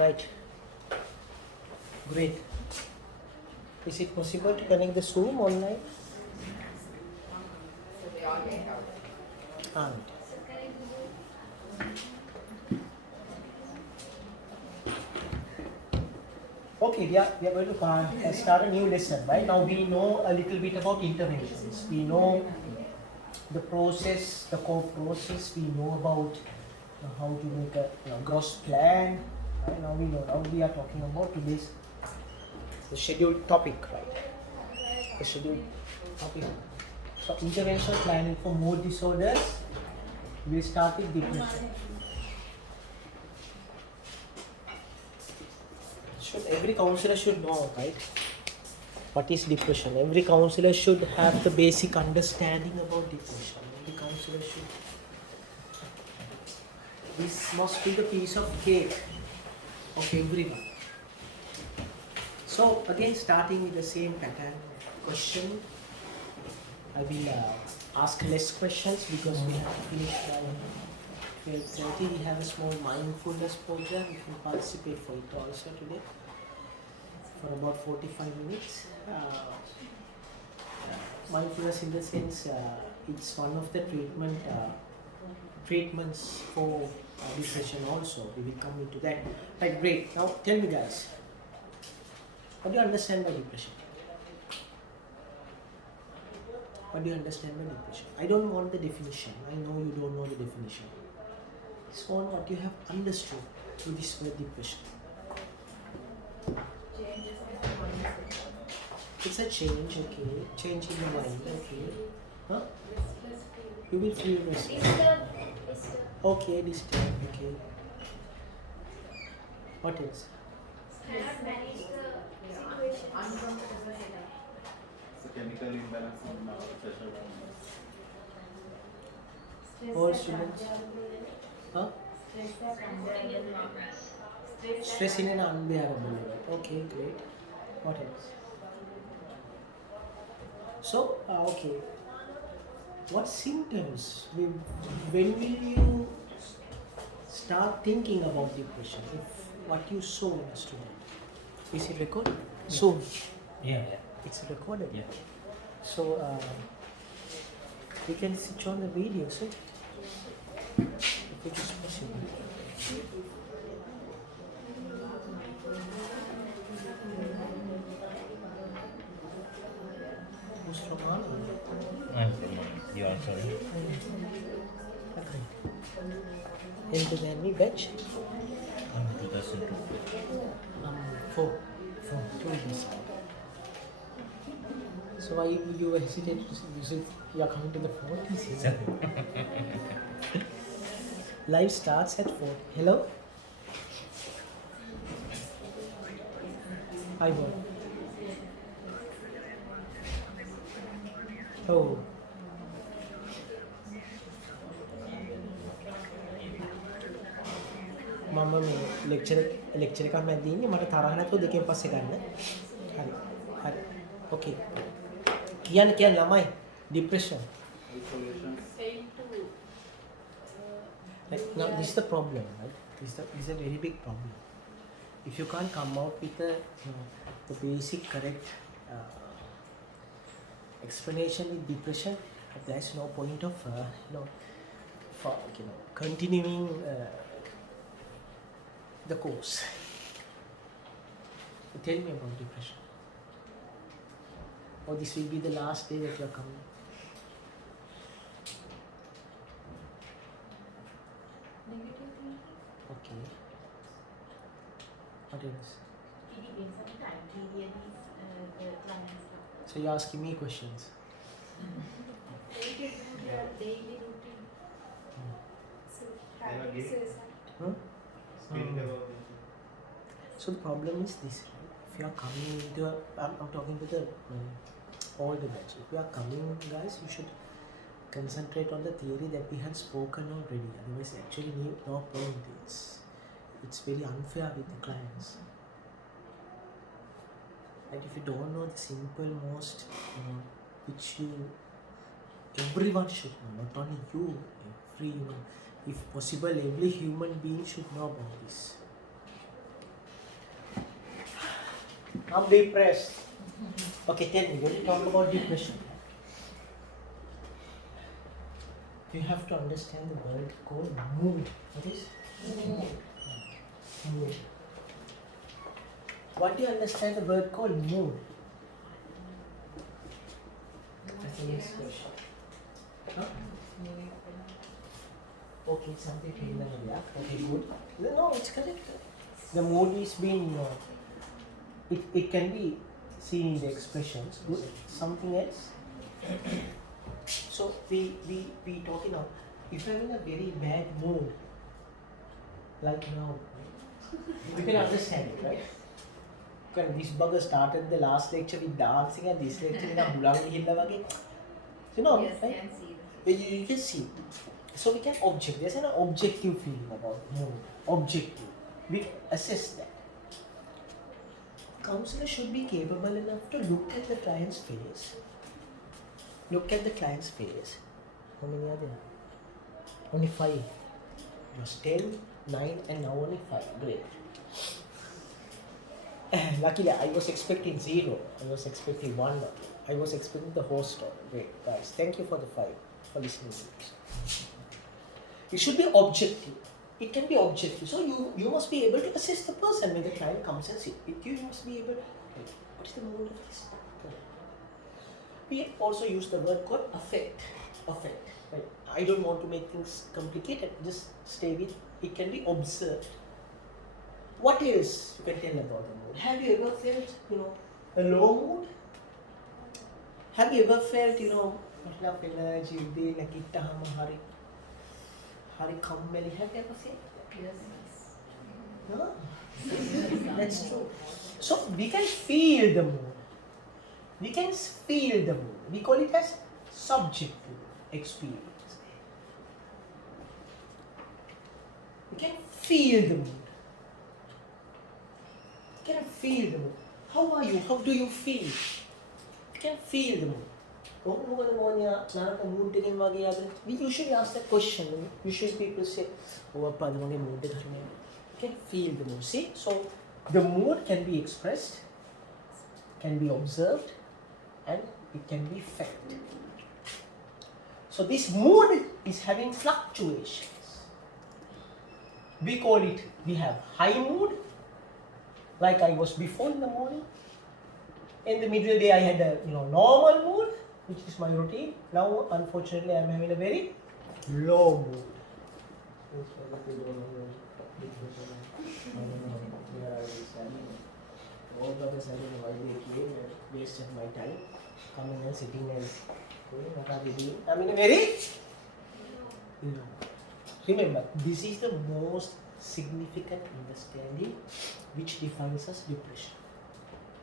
Right. Great. Is it possible to connect the Zoom online? Ah, right. Okay, we are going to start a new lesson, right? Now we know a little bit about interventions. We know the process, the core process. We know about how to make a gross plan. Right? Now we know. Now we are talking about today's the scheduled topic, right? The scheduled topic. So intervention planning for mood disorders. We start with depression. Every counselor should know, right? What is depression? Every counselor should have the basic understanding about depression. Every counselor should. This must be the piece of cake of everyone. So again, starting with the same pattern question. I will ask less questions because we have to finish by 12:30. We have a small mindfulness program. You can participate for it also today for about 45 minutes. Mindfulness in the sense it's one of the treatments for depression also. We will come into that. Right, great. Now tell me guys, what do you understand by depression? What do you understand by depression? I don't want the definition. I know you don't know the definition. It's all what you have understood through this word depression. It's a change, okay. Change in the mind, okay. Huh? You will feel restless. Okay, disturbed, okay. What else? Cannot manage the situation. It's a chemical imbalance in pressure. All students? Huh? Stress in an unbearable level. Okay, great. What else? So, okay. What symptoms? When will you start thinking about depression? If what you saw in a student. Is it recorded? Soon. Yeah. It's recorded. Yeah. So we can switch on the video, so if it is possible. Who's from Anand? I'm from you are sorry. Okay. Into the enemy batch? I'm 2002. 4. 2 years. So why you hesitate to use it? You are coming to the 40s. Live starts at 4. Hello? Hi, boy. Oh. මම මේ lecture එකක් මැද්දේ ඉන්නේ මට තරහ නැතුව දෙකෙන් පස්සේ ගන්න. හරි. Okay. කියන්න ළමයි depression. Isolation. Right. Now this is the problem, right? This is a very big problem. If you can't come out with the basic correct explanation with depression, there's no point of continuing the course. Tell me about depression. Or this will be the last day that you are coming. Negative thinking. Okay. What else? It depends on the time period the clients are. So you're asking me questions. They can do their daily routine. So practices. Speaking about So the problem is this, right? If you are coming into I'm talking to the all the batch. If you are coming, guys, you should concentrate on the theory that we had spoken already. Otherwise, actually, no point is. It's very unfair with the clients. Like if you don't know the simple most, which everyone should know, not only you, if possible, every human being should know about this. I'm depressed. Okay, tell me, when you talk about depression, you have to understand the word called mood. What is? Mood. What do you understand the word called mood? That's the next question. Huh? Okay, something yeah. Okay, good. No, it's correct. The mood is being, it can be seen in the expressions. Good. Something else? So we talking now. If I'm in a very bad mood, like now, you can understand it, right? When this bugger started the last lecture with dancing and this lecture with a bulangi hilla wage. You know, Yes, right? can see. You can see. So we can object. There's an objective feeling about mood. Objective. We assess that. Counselor should be capable enough to look at the client's face. Look at the client's face. How many are there? Only 5. It was 10, 9 and now only 5. Great. Luckily I was expecting 0. I was expecting 1. I was expecting the whole story. Great. Guys, thank you for the 5. For listening to this. It should be objective. It can be objective. So you must be able to assess the person when the client comes and sits with you. You must be able to, what is the mood of this? We also use the word called affect. Affect. Right? I don't want to make things complicated. Just stay with. It can be observed. What else you can tell about the mood? Have you ever felt, a low mood? Have you ever felt, enough energy, hari kammeli? Have you ever felt that? Yes. No? That's true. So we can feel the mood. We can feel the mood. We call it as subjective experience. We can feel the mood. You can feel the mood. How are you? How do you feel? You can feel the mood. We usually ask that question. Usually people say, oh, mood. You can feel the mood. See? So the mood can be expressed, can be observed, and it can be felt. So this mood is having fluctuations. We call it, we have high mood, like I was before in the morning. In the middle day I had a normal mood, which is my routine. Now unfortunately I am having a very low mood. All brothers, I don't know why they came and wasted my time coming and sitting and what are they doing? I'm in a very low. Remember, this is the most significant understanding which defines us depression.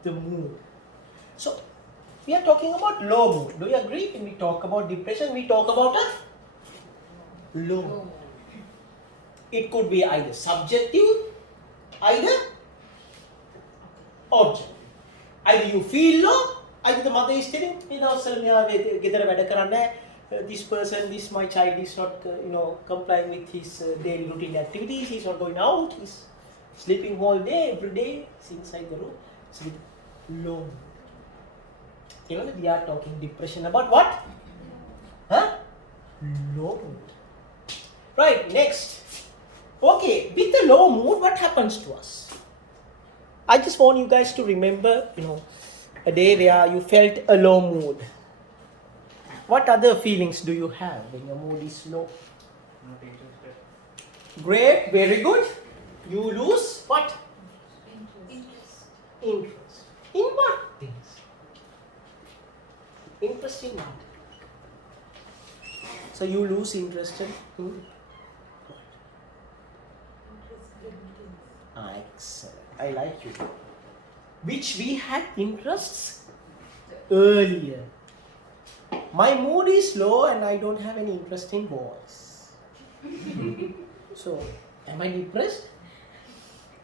The mood. So, we are talking about low mood. Do you agree? When we talk about depression, we talk about a low mood. It could be either subjective, either objective. Either you feel low, either the mother is telling, this person, my child is not, complying with his daily routine activities. He's not going out. He's sleeping all day, every day. He's inside the room. It's low. We are talking depression about what? Huh? Low mood. Right, next. Okay, with the low mood, what happens to us? I just want you guys to remember, a day where you felt a low mood. What other feelings do you have when your mood is low? Not interested. Great, very good. You lose what? Interest. In what things? Interest in what? So you lose interest in excellent. I like you. Which we had interests earlier. My mood is low and I don't have any interest in boys. So, am I depressed?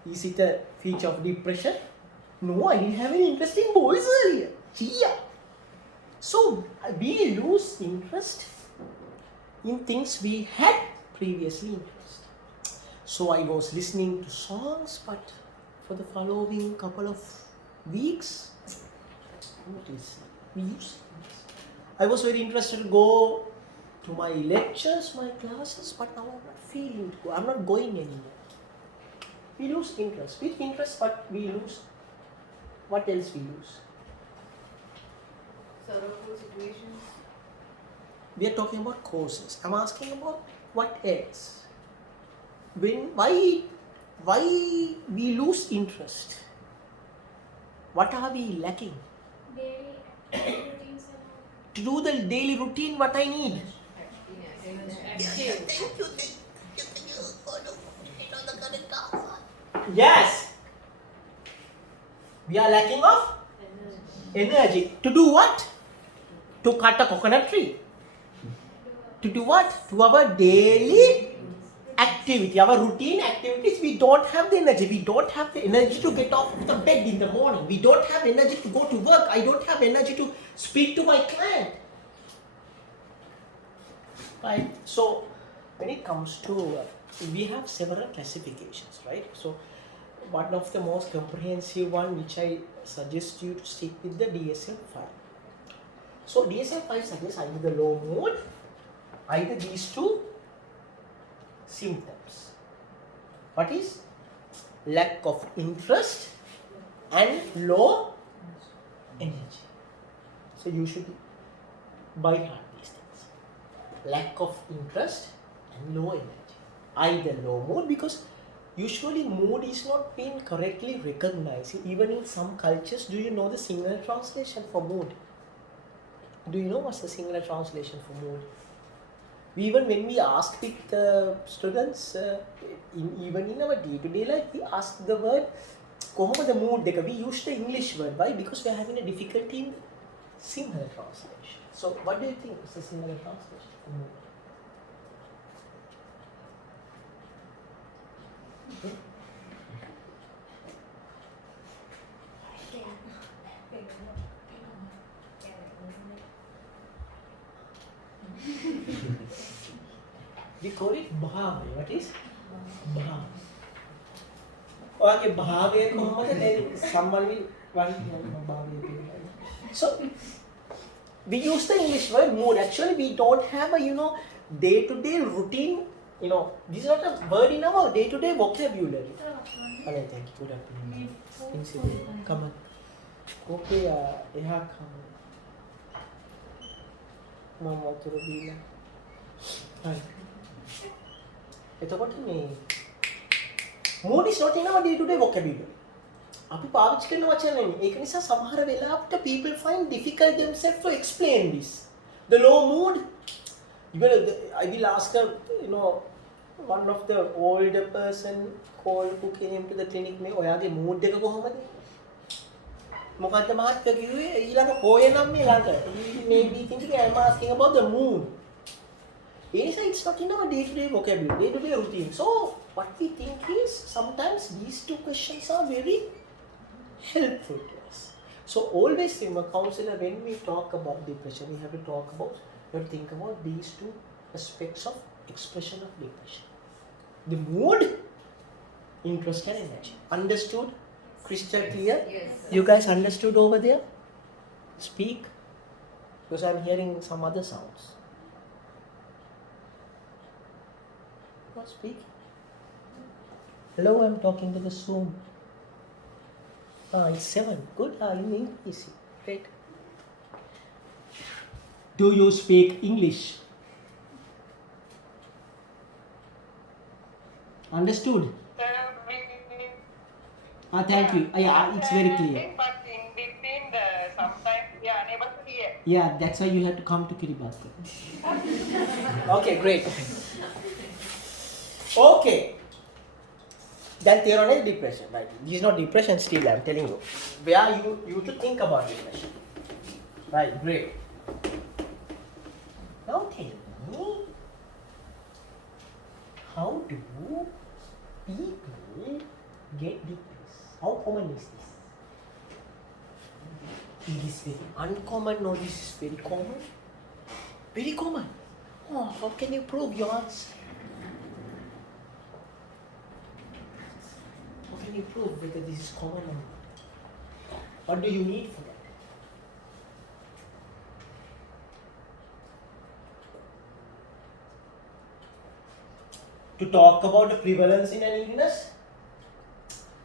Is it a feature of depression? No, I didn't have any interest in boys earlier. Chia. So, we lose interest in things we had previously interest. So, I was listening to songs, but for the following couple of weeks, we use. I was very interested to go to my lectures, my classes, but now I'm not feeling to go. I'm not going anymore. We lose interest. With interest, but we lose. What else we lose? Sorrowful situations. We are talking about causes. I'm asking about what else. Why we lose interest? What are we lacking? Daily routines To do the daily routine, what I need. Yes. We are lacking of energy. To do what? To cut a coconut tree. To do what? To our daily activity, our routine activities. We don't have the energy. We don't have the energy to get off of the bed in the morning. We don't have energy to go to work. I don't have energy to speak to my client. Right? So, when it comes to, we have several classifications, right? So, one of the most comprehensive one which I suggest you to stick with the DSM-5. So, DSM-5 suggests either the low mood, either these two symptoms. What is? Lack of interest and low energy. So, you should by heart these things. Lack of interest and low energy. Either low mood, because usually mood is not being correctly recognized. Even in some cultures, do you know the singular translation for mood? Do you know what's the singular translation for mood? Even when we ask with students, even in our day-to-day life, we ask the word, kohomada mood deka. We use the English word. Why? Because we are having a difficulty in singular translation. So, what do you think is the singular translation for mood? We call it bhave. What is? Bhave. Okay, bhave kohomada, then someone will bhave. So, we use the English word mood. Actually, we don't have a, day-to-day routine. This is not a word in our day-to-day vocabulary. Thank you. Good afternoon. Come on. Okay, come. Mama, to the Hi. එතකොට මේ mood is not in our day-to-day vocabulary. අපි පාවිච්චි කරන වචන නෙමෙයි. ඒක නිසා සමහර වෙලාවට people find difficult themselves to explain this. The low mood, I will ask one of the older person who came to the clinic, මේ ඔයාගේ mood එක කොහොමද? මොකද්ද මහත්තයා කිව්වේ? ඊළඟ පොයේ නම් මේ ළඟ. He may be thinking I'm asking about the mood. It's not in our day-to-day vocabulary, day-to-day routine. So, what we think is, sometimes these two questions are very helpful to us. So, always remember, counselor, when we talk about depression, we have to think about these two aspects of expression of depression. The mood, interest and energy. Understood? Crystal clear? Yes. You guys understood over there? Speak. Because I'm hearing some other sounds. Not speaking. Hello, I'm talking to the Zoom. It's 7. Good. In English. Great. Do you speak English? Understood? Thank you. Yeah, it's very clear. But in between, sometimes we are unable to hear. Yeah, that's why you have to come to Kiribati. Okay, great. Okay. Then theory is depression, right? This is not depression still, I'm telling you. Where you to think about depression. Right, great. Now tell me, how do people get depressed? How common is this? Is this very uncommon or this is very common? Very common. Oh, how can you prove your answer? How can you prove whether this is common or not? What do you need for that? To talk about the prevalence in an illness?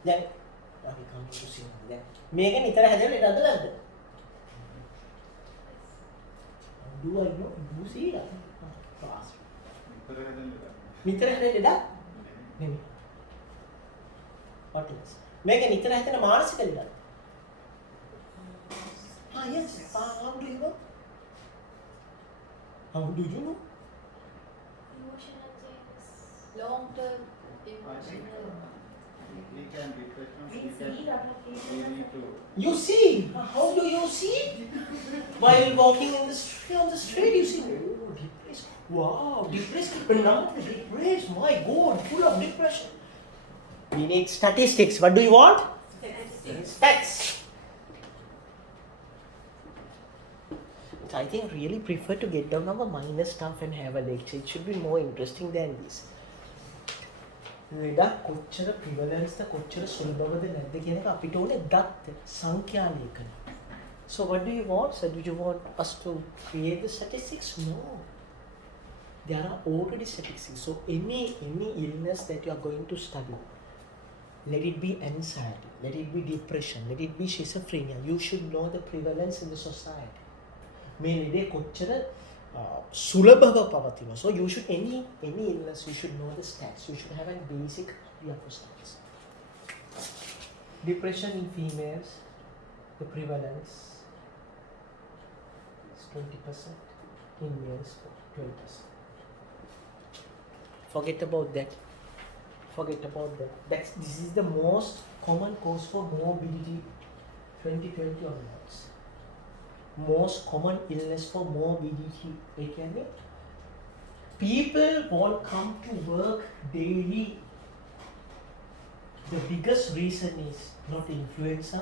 Then, අපි කවුරු සියුම් දැන් මේක නිතර හැදෙන ලෙඩක්ද නැද්ද? Do I know? Do you see that? Class. නිතර හැදෙන ලෙඩක්? නෙමෙයි. What else? මේක නිතර හැදෙන මානසික ලෙඩක්. Yes. How do you know? How do you know? Emotional changes. long-term emotional. We can depression. We We see can. that We need to. You see? How do you see? While walking in the street, on the street, you see, oh, depressed. Wow, depressed. But now depressed. My God, full of depression. We need statistics. What do you want? Stats. I think I really prefer to get down our minor stuff and have a lecture. It should be more interesting than this. ලෙඩක් කොච්චර ප්‍රිවලන්ස්ද කොච්චර සුලභවද නැද්ද කියන එක අපිට ඕනේ දත්ත සංඛ්‍යා ලේඛන. So what do you want? So do you want us to create the statistics? No. There are already statistics. So any illness that you are going to study, let it be anxiety, let it be depression, let it be schizophrenia, you should know the prevalence in the society. මේ ලෙඩේ කොච්චර සුලභව පවතිනවා. So you should any illness you should know the stats. You should have a basic idea of stats. Depression in females, the prevalence is 20%. In males, 20%. Forget about that. This is the most common cause for morbidity 2020 onwards. Most common illness for morbidity. People won't come to work daily. The biggest reason is not influenza,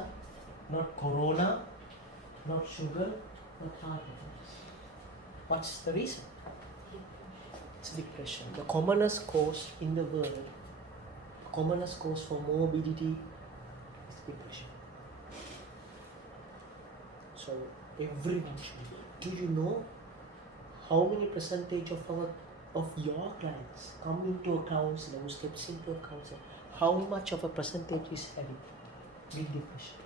not corona, not sugar, not heart disease. What's the reason? It's depression. The commonest cause in the world, commonest cause for morbidity is depression. So everyone should be. Do you know how many percentage of your clients come into a counselor, who steps into a counselor, how much of a percentage is having with depression?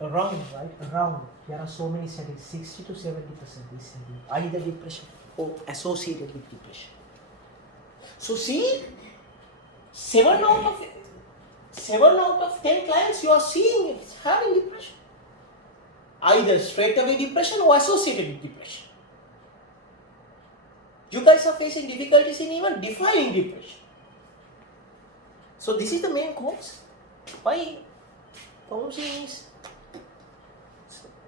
Around, right? Around. There are so many studies. 60 to 70% is having either depression or associated with depression. So see, 7 out of 10 clients you are seeing is having depression. Either straight away depression or associated with depression. You guys are facing difficulties in even defining depression. So this is the main cause. Why counseling is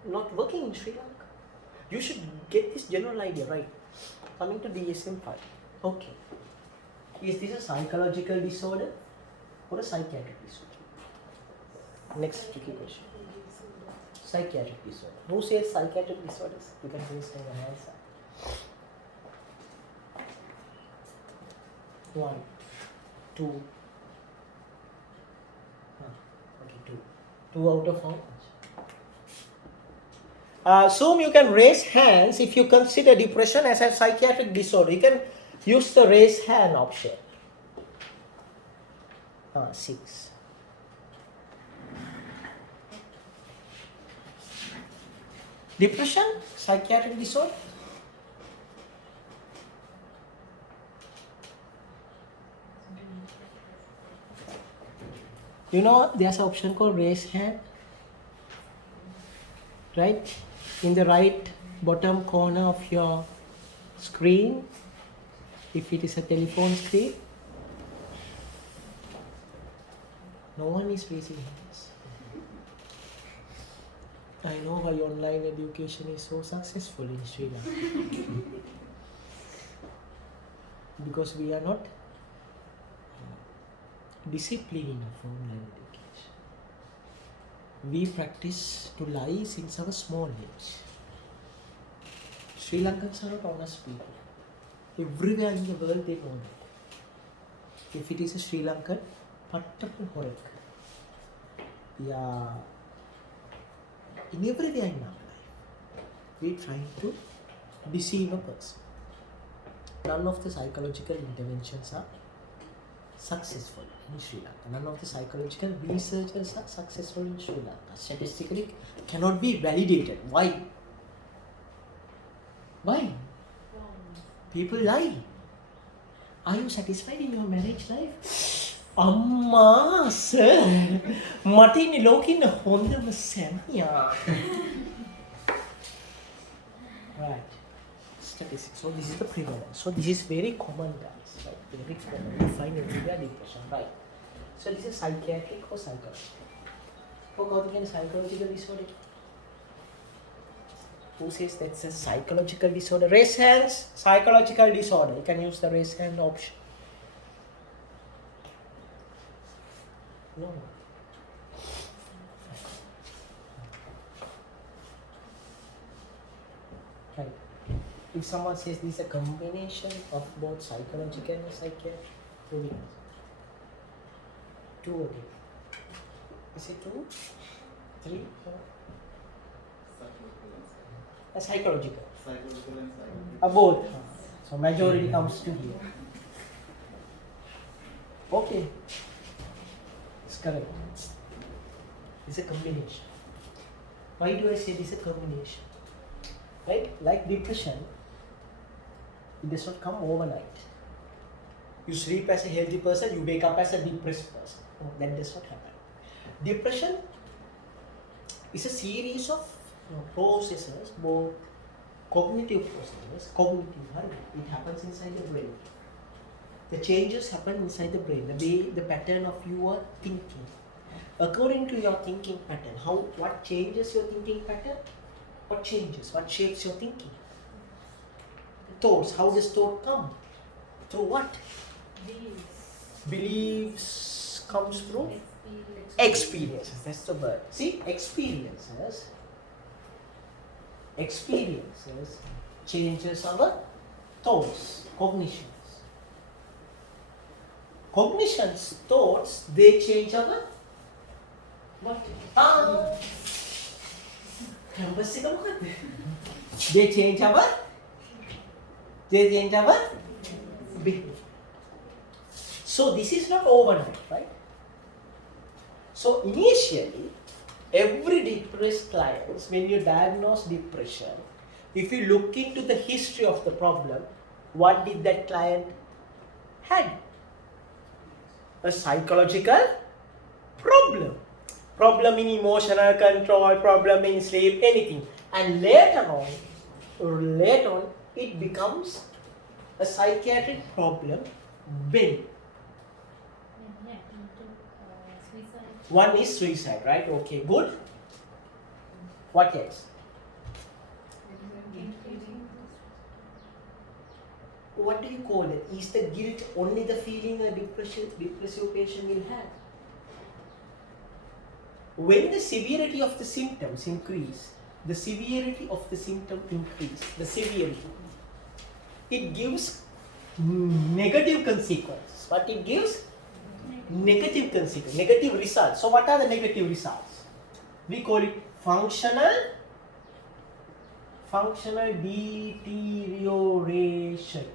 not working in Sri Lanka. You should get this general idea, right? Coming to DSM-5. Okay. Is this a psychological disorder or a psychiatric disorder? Next tricky question. Psychiatric disorder. Who says psychiatric disorders? You can raise your hands up. 1, 2. Okay, 2. 2 out of how much? Assume you can raise hands if you consider depression as a psychiatric disorder. You can use the raise hand option. 6. Depression, psychiatric disorder. You know, there's an option called raise hand. Right? In the right bottom corner of your screen, if it is a telephone screen, no one is raising hands. I know why online education is so successful in Sri Lanka. Because we are not disciplined enough for online education. We practice to lie since our small age. Sri Lankans are not honest people. Everywhere in the world they know that. if it is a Sri Lankan, pattapu horekka. We are in everywhere in our life. We trying to deceive a person. None of the psychological interventions are successful in Sri Lanka. None of the psychological researchers are successful in Sri Lanka. Statistically cannot be validated. Why? Why? People lie. Are you satisfied in your marriage life? Amma, sir, මට ඉන්නේ ලෝකෙ ඉන්න හොඳම සැමියා. Right. Statistics. So this is the prevalence. So this is very common, guys. Right? Very common. You find everywhere depression. Right. So this is psychiatric or psychological. What about psychological disorder? Who says that's a psychological disorder? Raise hands. Psychological disorder. You can use the raise hand option. No. Right. If someone says this is a combination of both psychological and psychiatric, who wins? Two again. Is it 2, 3, 4? Psychological. Psychological and psychiatric. Both. So majority comes to here. Okay. It's correct. It's a combination. Why do I say this is a combination? Right? Like depression, it does not come overnight. You sleep as a healthy person, you wake up as a depressed person. No, that does not happen. Depression is a series of processes, both cognitive processes, it happens inside the brain. The changes happen inside the brain, the pattern of your thinking. According to your thinking pattern, what changes your thinking pattern? What changes? What shapes your thinking? Thoughts. How does thought come? Through what? Beliefs comes through experiences. That's the word. See, experiences changes our thoughts, cognitions. Cognitions, thoughts, they change our what? Campus එක මොකද්ද? They change our behavior. So this is not overnight, right? So initially, every depressed clients, when you diagnose depression, if you look into the history of the problem, what did that client had? A psychological problem. Problem in emotional control, problem in sleep, anything. And later on, it becomes a psychiatric problem when one is suicide, right? Okay, good. What else? What do you call it? Is the guilt only the feeling a depressive patient will have? When the severity of the symptoms increase, it gives negative consequences. What it gives? Negative consequences, negative results. So what are the negative results? We call it functional deterioration.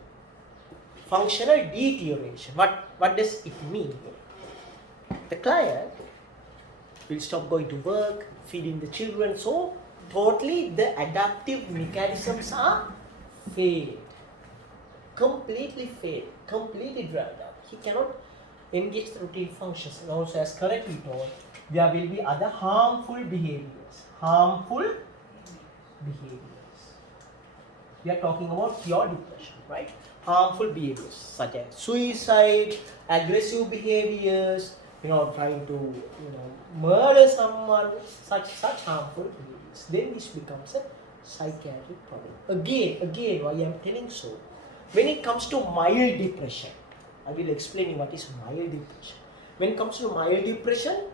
Functional deterioration. What does it mean? The client will stop going to work, feeding the children, so totally the adaptive mechanisms are failed. Completely dried up. He cannot engage the routine functions. And also, as correctly told, there will be other harmful behaviors. We are talking about pure depression, right? Harmful behaviors such as suicide, aggressive behaviors, trying to, murder someone, such harmful behaviors. Then this becomes a psychiatric problem. Again, why I am telling so? When it comes to mild depression, I will explain what is mild depression. When it comes to mild depression,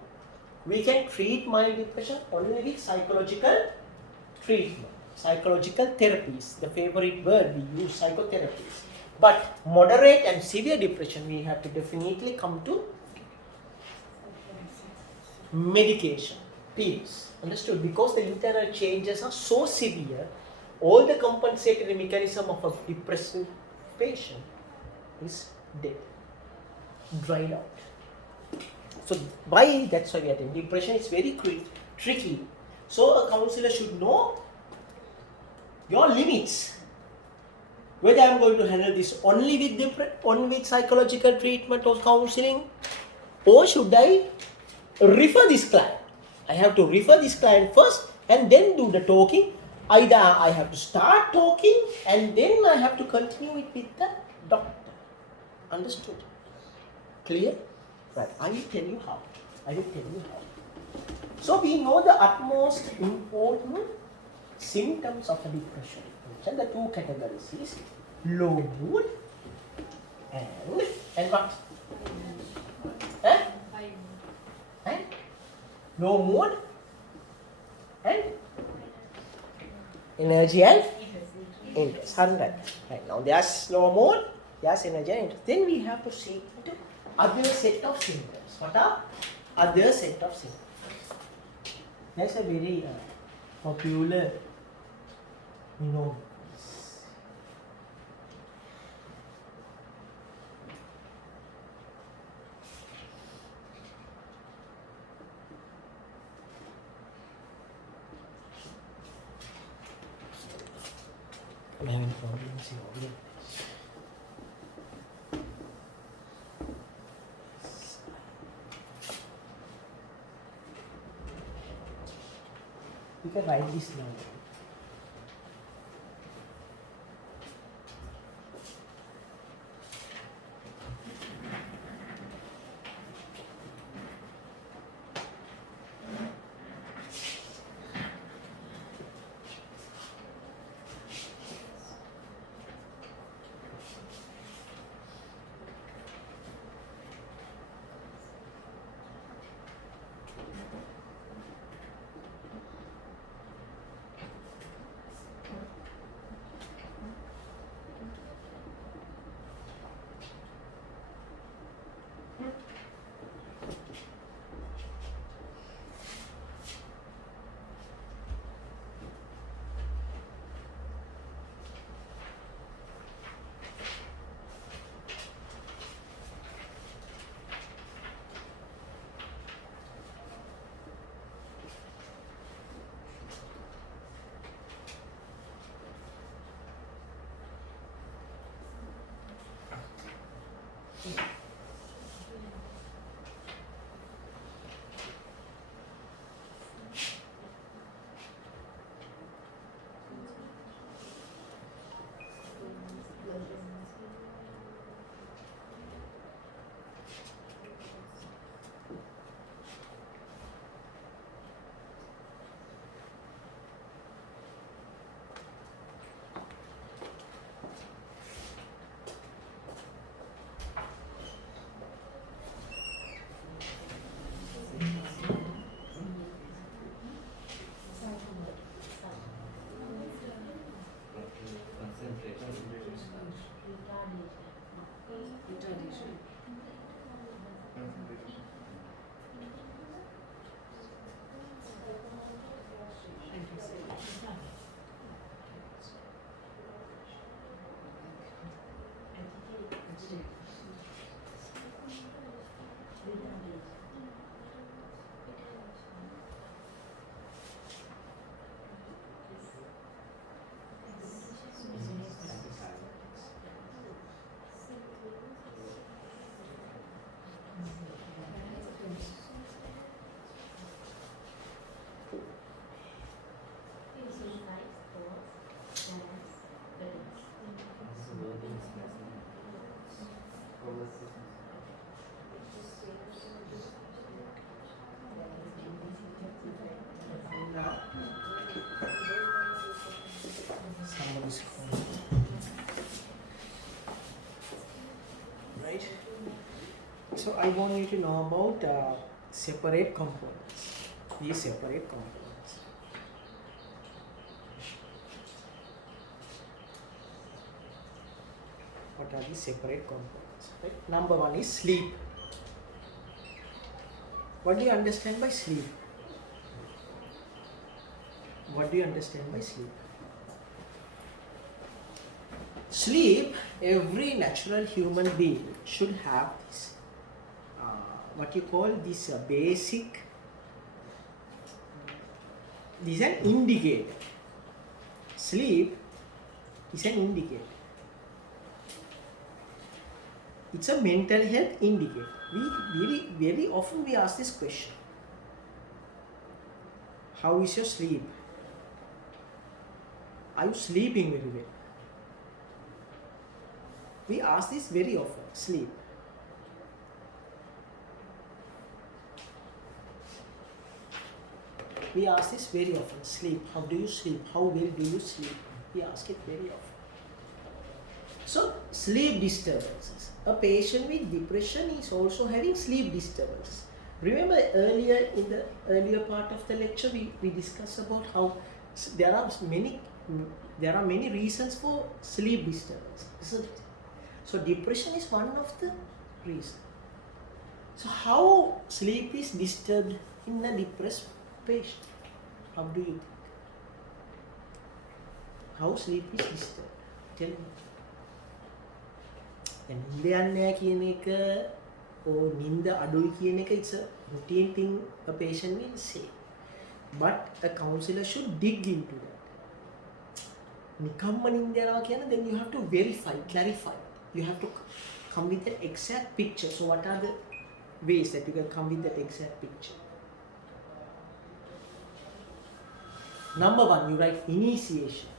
we can treat mild depression only with psychological treatment. Psychological therapies, the favorite word we use, psychotherapies. But moderate and severe depression, we have to definitely come to medication, pills. Understood? Because the internal changes are so severe, all the compensatory mechanism of a depressive patient is dead, dried out. So that's why we are doing depression is very tricky. So a counselor should know your limits. Whether I am going to handle this only with psychological treatment or counseling, or should I refer this client? I have to refer this client first and then do the talking. Either I have to start talking and then I have to continue it with the doctor. Understood? Clear? Right. I will tell you how. So we know the utmost important symptoms of a depression. And the two categories is low mood and what? And low mood and energy and interest. Right now there's low mood, there's energy and interest. Then we have to see into other set of symptoms. What are other set of symptoms? That's a very popular, I'm having problems here. You can write this now. Somebody's calling. Right? So I want you to know about separate components. These separate components. What are the separate components? Right? Number one is sleep. What do you understand by sleep? What do you understand by sleep? Sleep, every natural human being should have this, what you call this basic, this is an indicator. Sleep is an indicator. It's a mental health indicator. We very often we ask this question. How is your sleep? Are you sleeping very well? We ask this very often. Sleep. We ask this very often. Sleep. How do you sleep? How well do you sleep? We ask it very often. So, sleep disturbances. A patient with depression is also having sleep disturbances. Remember earlier in the earlier part of the lecture we discussed about how there are many reasons for sleep disturbance, isn't it? So depression is one of the reasons. So how sleep is disturbed in a depressed patient? How do you think? How sleep is disturbed? Tell me. නින්ද යන්නේ කියන එක නින්ද අඩුයි කියන එක it's a routine thing a patient will say, but a counselor should dig into that. නිකම්ම නින්ද යනවා කියන then you have to verify, clarify. You have to come with an exact picture. So what are the ways that you can come with that exact picture? Number one, you write initiation.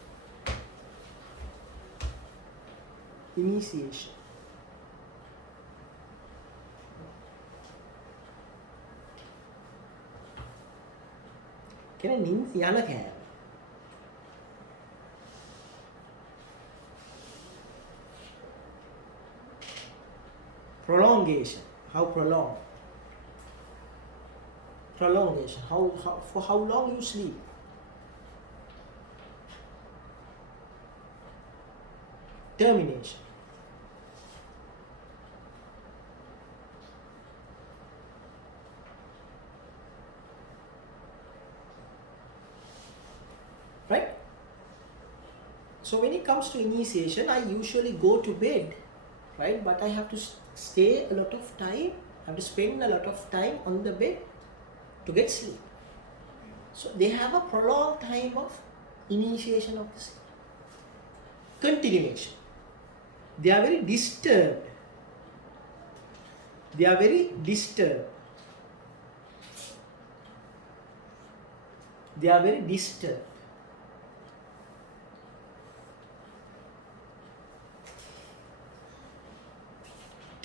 Initiation. Can I name යන කෑම? Prolongation. How prolonged? Prolongation. How for how long you sleep? Termination. Right? So when it comes to initiation, I usually go to bed, right? But I have to stay a lot of time, I have to spend a lot of time on the bed to get sleep. So they have a prolonged time of initiation of the sleep. Continuation. They are very disturbed. They are very disturbed. They are very disturbed.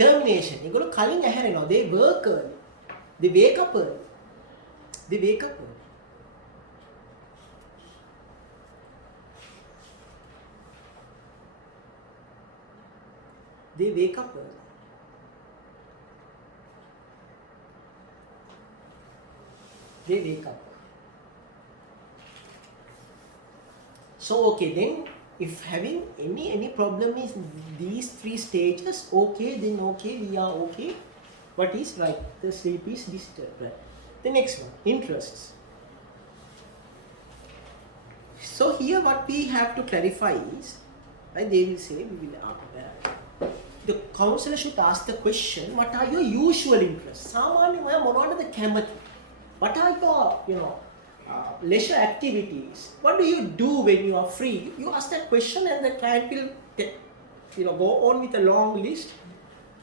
Termination. ඒගොල්ලෝ කලින් ඇහැරෙනවා. They work early. They wake up early. They wake up early. They wake up early. They wake up early. So okay, then if having any problem is these three stages, okay, then okay, we are okay. What is right? The sleep is disturbed. Right? The next one, interests. So here what we have to clarify is, right, they will say, the counselor should ask the question, what are your usual interests? What are your, leisure activities? What do you do when you are free? You ask that question and the client will, go on with a long list.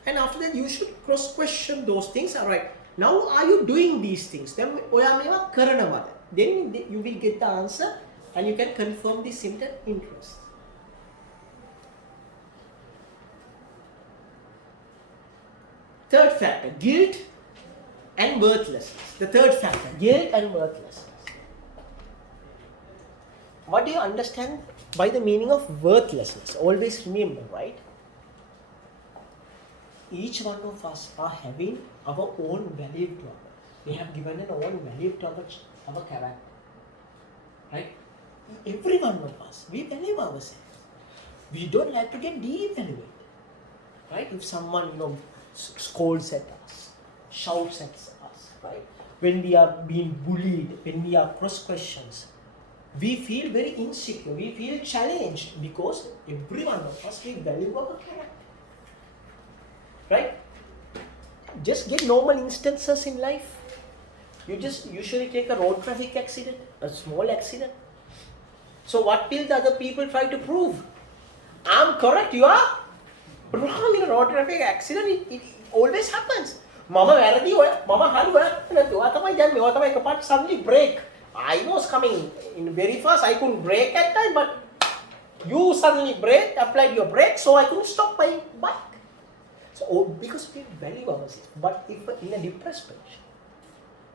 And after that, you should cross-question those things. All right, now are you doing these things? Then you will get the answer and you can confirm the symptom interest. Third factor, guilt and worthlessness. The third factor, guilt and worthlessness. What do you understand by the meaning of worthlessness? Always remember, right? Each one of us are having our own value to our. We have given an own value to our character. Right? Every one of us, we value ourselves. We don't like to get de-evaluated. right? If someone, scolds at us, shouts at us, right? When we are being bullied, when we are cross questions, we feel very insecure, we feel challenged because every one of us, we value our character, right? Just get normal instances in life. You just usually take a road traffic accident, a small accident. So what will the other people try to prove? I'm correct, you are wrong. In a road traffic accident, it always happens. Mama වැරදි ඔය මම හරි ඔයා නැති ඔයා තමයි දැම්මේ ඔයා තමයි එකපාරට suddenly brake. I was coming in very fast, I couldn't brake at time, but you suddenly brake, applied your brake, so I couldn't stop my bike. So because we value ourselves. But if in a depressed patient,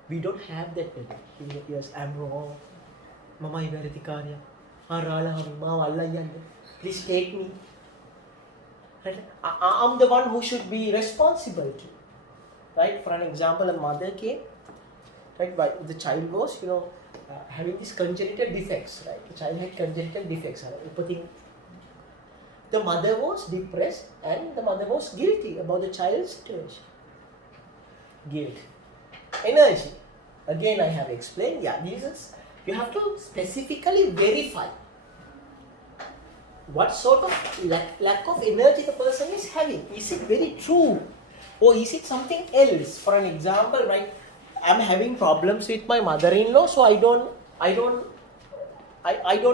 we don't have that value. Yes, I'm wrong. Mama වැරදි කාර්යය. ආරාලා මාව අල්ලන් යන්න. Please take me. Right? I'm the one who should be responsible to. Right? For an example, a mother came, right? But the child was, having these congenital defects, right? The child had congenital defects. The mother was depressed and the mother was guilty about the child's situation. Guilt. Energy. Again, I have explained, you have to specifically verify what sort of lack of energy the person is having. Is it very true? Or is it something else? For an example, right? I'm having problems with my mother-in-law, so I don't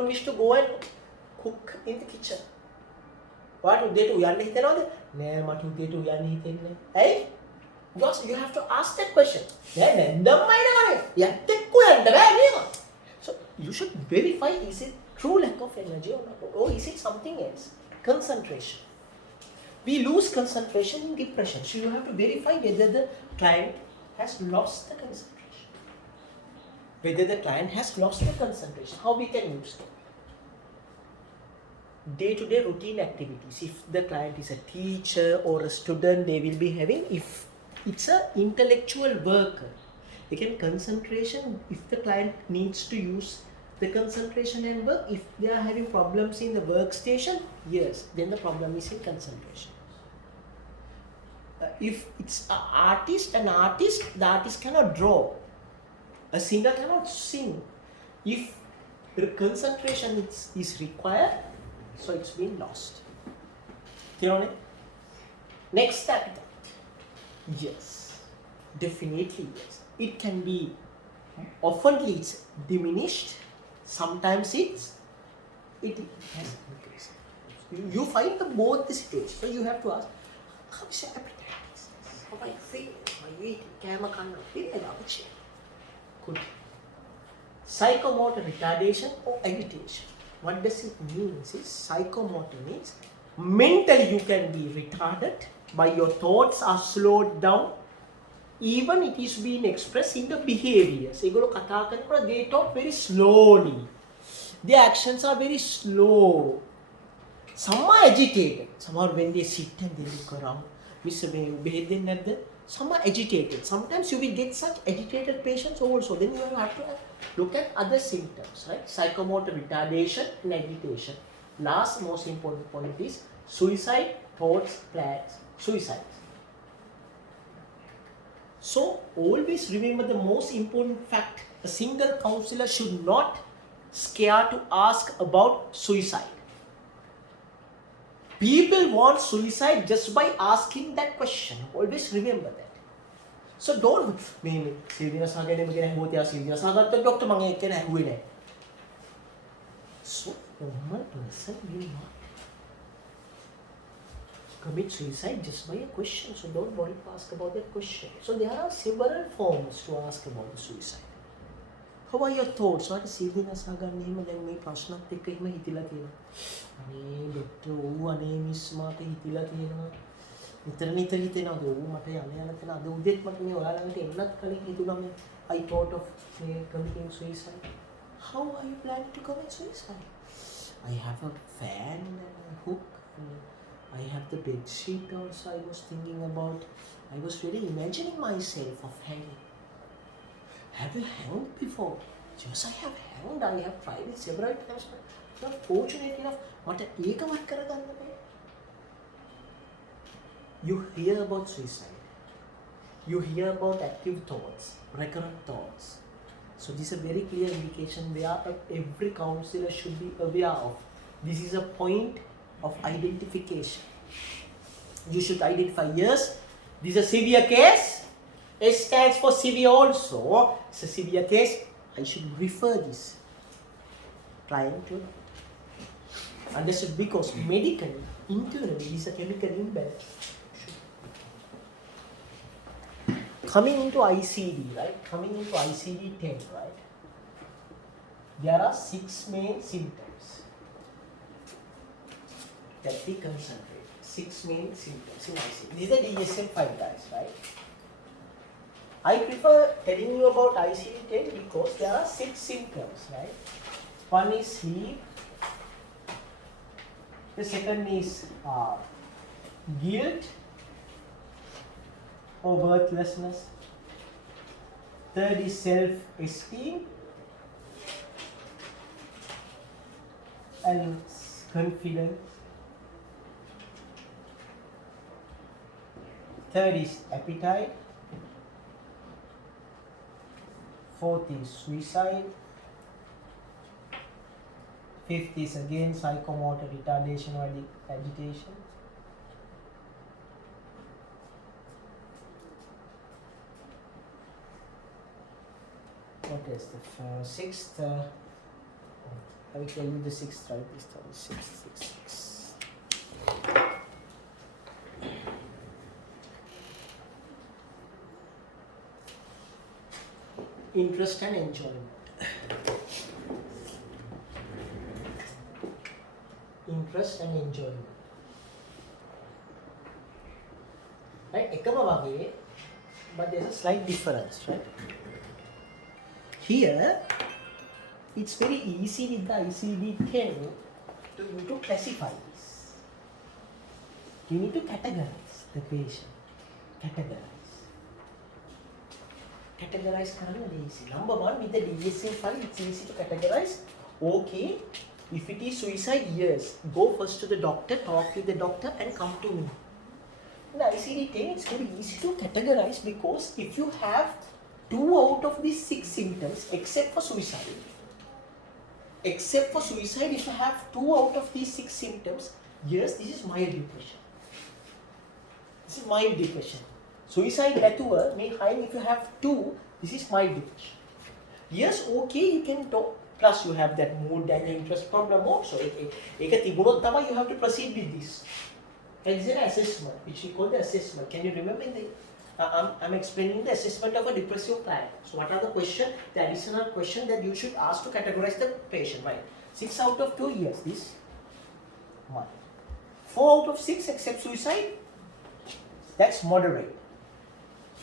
wish to go and cook in the kitchen. What would they do? යන්න හිතනවද? නෑ මට උදේට යන්න හිතෙන්නේ. ඇයි? Because you have to ask that question. නෑ නැන්දම්මයි නේද? යත්තෙක්කෝ යන්න බෑ නේද? So you should verify, is it true lack of energy or not? Or is it something else? Concentration. We lose concentration in depression. So you have to verify whether the client has lost the concentration. Whether the client has lost the concentration. How we can use it? Day-to-day routine activities. If the client is a teacher or a student, they will be having, if it's an intellectual worker, again concentration, if the client needs to use the concentration and work, if they are having problems in the workstation, yes, then the problem is in concentration. If it's an artist, the artist cannot draw. A singer cannot sing. If the concentration is required, so it's been lost. Next step. Yes, definitely yes. It can be, oftenly it's diminished. Sometimes it has increased. You find both the stages. So you have to ask, how is your appetite? How I feel? My eating? Camera Good. Psychomotor retardation or agitation. What does it mean? Psychomotor means mentally you can be retarded, but your thoughts are slowed down. Even it is being expressed in the behaviors. They talk very slowly. Their actions are very slow. Some are agitated. Some are when they sit and they look around. Some are agitated. Sometimes you will get such agitated patients also. Then you have to look at other symptoms, right? Psychomotor retardation and agitation. Last most important point is suicide, thoughts, plans, suicide. So always remember the most important fact, a single counselor should not scare to ask about suicide. People want suicide just by asking that question. Always remember that. So don't so normal person will not commit suicide just by a question. So don't worry to ask about that question. So there are several forms to ask about the suicide. How are your thoughts? What is Silvina Sagan name? Then me ප්‍රශ්නත් එක්ක එහෙම හිතිලා තියෙනවා. අනේ doctor ඌ අනේ miss මාට හිතිලා තියෙනවා. නිතර හිතෙනවාද ඌ මට යන්න තියෙන අද උදේත් මට මේ ඔයා ළඟට එන්නත් කලින් හිතුණා මේ I thought of committing suicide. How are you planning to commit suicide? I have a fan and a hook. I have the bed sheet also. I was thinking about. I was really imagining myself of hanging. Have you hanged before? Yes, I have hanged. I have tried it several times, but not fortunate enough. මට ඒකවත් කරගන්න බෑ. you hear about suicide. You hear about active thoughts, recurrent thoughts. So this is a very clear indication where every counsellor should be aware of. This is a point of identification. You should identify, yes, this is a severe case. S stands for severe also. It's a severe case. I should refer this client to understood, because medically, internally, is a chemical imbalance. Coming into ICD, right? Coming into ICD-10, right? There are 6 main symptoms that we concentrate. 6 main symptoms in ICD. These are DSM-5 guys, right? I prefer telling you about ICD-10 because there are 6 symptoms, right? One is sleep. The second is guilt or worthlessness. Third is self-esteem and confidence. Third is appetite. Fourth is suicide. Fifth is again psychomotor retardation or agitation. What is the sixth? I will tell you the sixth, right? This time is six. Interest and enjoyment. Interest and enjoyment. Right? Ekama wage, but there's a slight difference, right? Here, it's very easy with the ICD-10 to classify this. You need to categorize the patient. Categorize karana easy. Number one, with the DSM-5, it's easy to categorize. Okay, if it is suicide, yes, go first to the doctor, talk with the doctor, and come to me. In ICD-10, it's very easy to categorize because if you have 2 out of these 6 symptoms, except for suicide, if you have 2 out of these 6 symptoms, yes, this is mild depression. Suicide letter may hide if you have 2, this is mild depression. Yes, okay, you can talk. Plus, you have that mood and interest problem also. You have to proceed with this. And this is an assessment, which we call the assessment. Can you remember I'm explaining the assessment of a depressive client. So what are the questions, the additional question that you should ask to categorize the patient, right? 6 out of 2, yes, this 1. 4 out of 6 except suicide, that's moderate.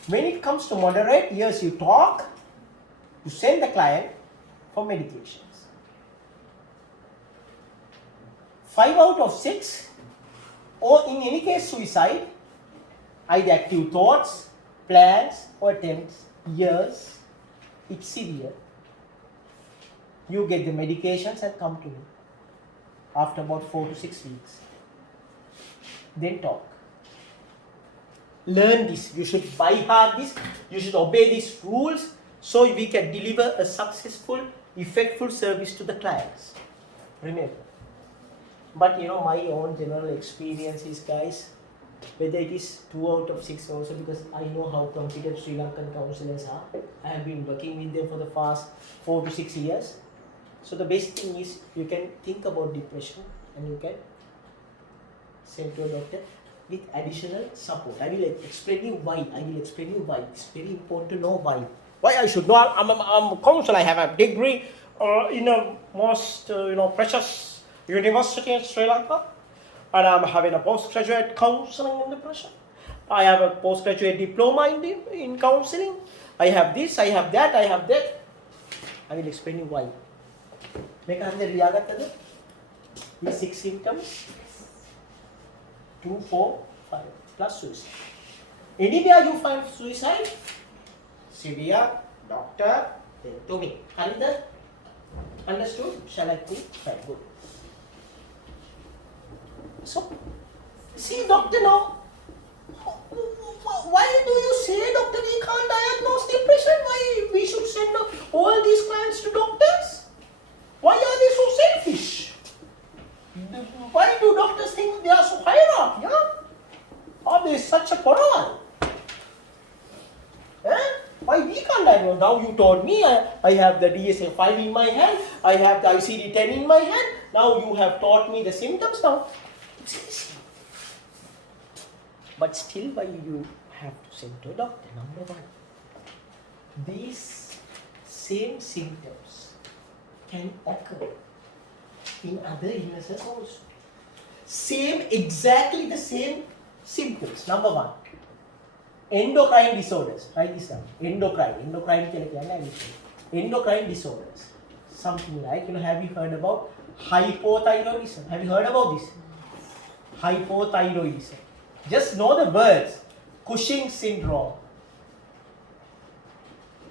When it comes to moderate, yes, you talk, you send the client for medications. 5 out of 6, or in any case suicide, either active thoughts, plans or attempts, yes, it's severe. You get the medications and come to me after about 4 to 6 weeks. Then talk. Learn this. You should by heart this. You should obey these rules so we can deliver a successful, effective service to the clients. Remember. But my own general experience is, guys, whether it is 2 out of 6 also, because I know how competent Sri Lankan counsellors are. I have been working with them for the past 4 to 6 years. So the best thing is you can think about depression and you can send to a doctor with additional support. I will explain you why. It's very important to know why. Why I should know. I'm a counsellor. I have a degree in a most precious university in Sri Lanka. And I'm having a postgraduate counseling in depression. I have a postgraduate diploma in counseling. I have this, I have that. I will explain you why. Make a these 6 symptoms. 2, 4, 5 plus suicide. Anywhere you find suicide, severe, doctor, then to me. Harinda? Understood? Shall I quit? Fine, good. So, see doctor now. there is such a quarrel? Why we can't diagnose? Now you told me I have the DSM-5 in my hand, I have the ICD-10 in my hand, now you have taught me the symptoms now. It's easy. But still, why you have to send to a doctor? Number one, these same symptoms can occur in other illnesses also. Exactly the same symptoms. Number one, endocrine disorders. Write this down. Endocrine disorders. Something like, have you heard about hypothyroidism? Have you heard about this? Hypothyroidism. Just know the words. Cushing syndrome.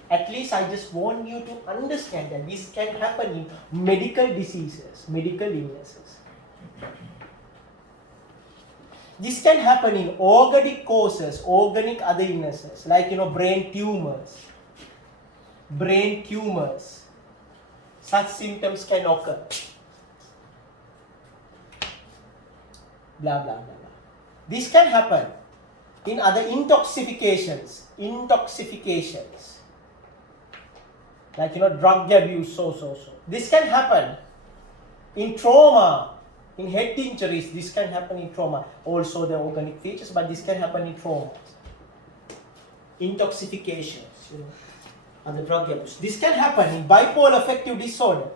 At least I just want you to understand that this can happen in medical diseases, medical illnesses. This can happen in organic causes, organic other illnesses, like brain tumors. Such symptoms can occur. Blah, blah, blah, blah. This can happen in other intoxications. Like, drug abuse, so. This can happen in trauma, in head injuries. This can happen in trauma. Also the organic features, but this can happen in trauma. Intoxications, and the drug abuse. This can happen in bipolar affective disorder.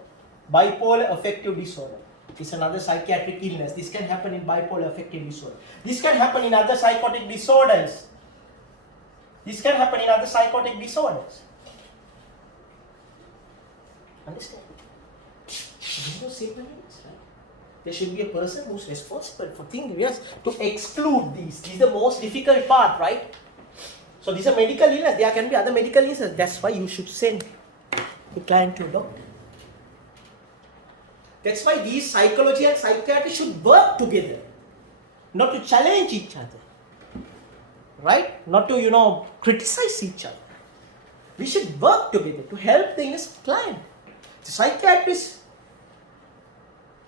It's another psychiatric illness. This can happen in bipolar affective disorder. This can happen in other psychotic disorders. Understand? There's no simple limits, right? There should be a person who's responsible for things, yes, to exclude these. This is the most difficult part, right? So these are medical illness. There can be other medical illnesses. That's why you should send the client to a doctor. That's why these psychology and psychiatry should work together, not to challenge each other, right? Not to, criticize each other. We should work together to help the innocent client. The psychiatrists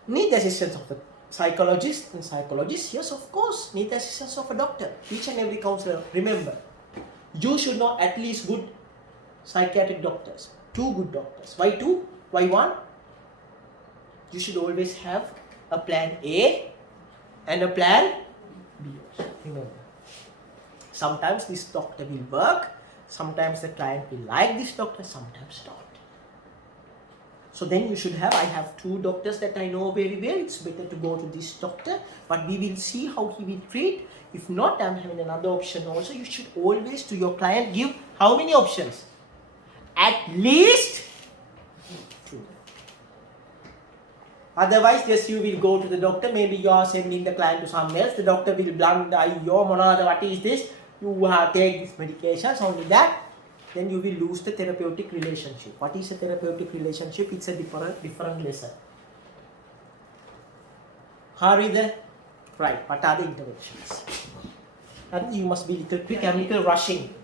need the assistance of the psychologist, and psychologists, yes, of course, need the assistance of a doctor. Each and every counselor, remember, you should know at least good psychiatric doctors, 2 good doctors. Why 2? Why 1? You should always have a plan A and a plan B. Remember, sometimes this doctor will work, sometimes the client will like this doctor, sometimes not. So then you should have, I have 2 doctors that I know very well, it's better to go to this doctor, but we will see how he will treat. If not, I'm having another option also. You should always to your client give how many options? At least 2. Otherwise, just you will go to the doctor, maybe you are sending the client to someone else, the doctor will blunt, what is this? You have to take this medication, only that. Then you will lose the therapeutic relationship. What is a therapeutic relationship? It's a different lesson. Hurry there. Right, what are the interventions? And you must be little quick and little rushing.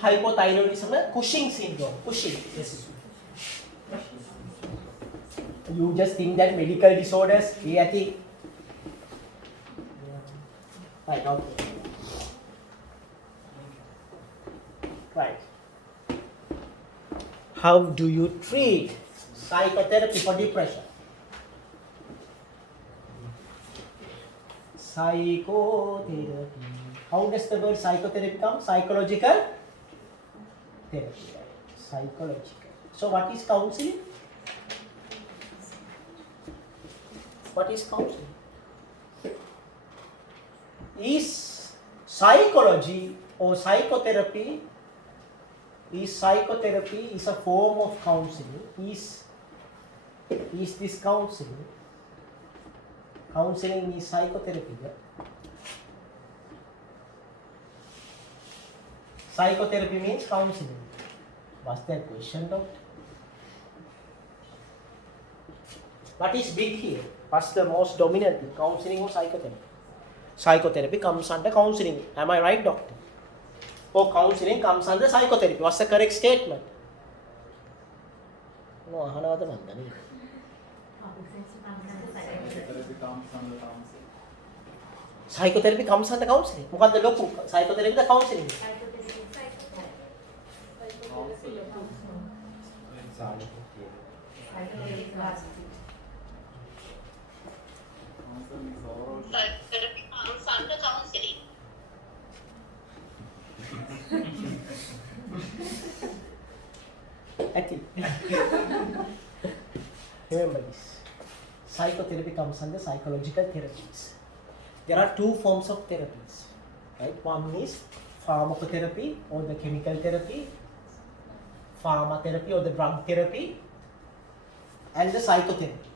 Hypothyroidism, Cushing syndrome. Yes. You just think that medical disorders, right, okay. Right. How do you treat psychotherapy for depression? Psychotherapy. How does the word psychotherapy come? Psychological therapy. Psychological. So what is counseling? What is counseling? Is psychology or psychotherapy is a form of counseling? Is this counseling? Counseling is psychotherapy. Yeah? Psychotherapy means counseling. What's that question, doctor? What is big here? What's the most dominant thing? Counseling or psychotherapy? Psychotherapy comes under counseling. Am I right, doctor? Or counseling comes under psychotherapy. What's the correct statement? No, Therapy comes under counseling. Psychotherapy comes under counselling. මොකද්ද ලොකු? Psychotherapy the counselling? Psychotherapy comes under counseling. Actually, remember this. Psychotherapy comes under psychological therapies. There are two forms of therapies, right? One is pharmacotherapy or the chemical therapy, pharmacotherapy or the drug therapy, and the psychotherapy.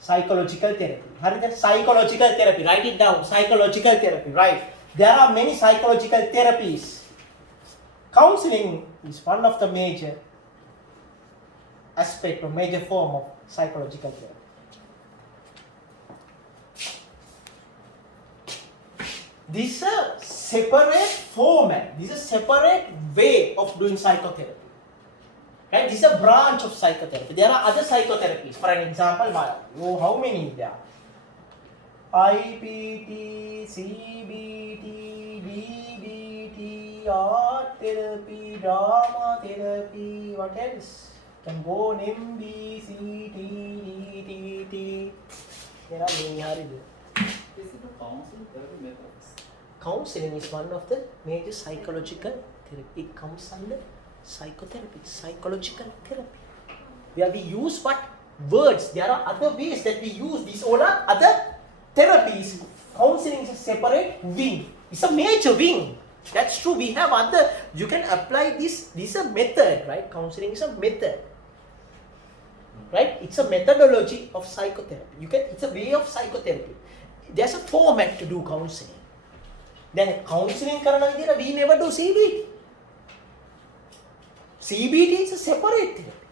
Psychological therapy. Hurry, psychological therapy. Write it down. Psychological therapy. Right. There are many psychological therapies. Counseling is one of the major aspect or major form of psychological therapy. This is a separate format. This is a separate way of doing psychotherapy. Right? This is a branch of psychotherapy. There are other psychotherapies. For an example, how many there are? IPT, CBT, DBT, art therapy, drama therapy, what else? Can go on MBCT, DTT. There are many. Is it a counseling therapy methods? Counseling is one of the major psychological therapy. It comes under psychotherapy, psychological therapy. Where we use what? Words. There are other ways that we use. These all are other therapies. Counseling is a separate wing. It's a major wing. That's true. We have other. You can apply this. This is a method, right? Counseling is a method. Right? It's a methodology of psychotherapy. It's a way of psychotherapy. There's a format to do counseling. Then counseling කරන විදිහට we never do CBT. CBT is a separate therapy.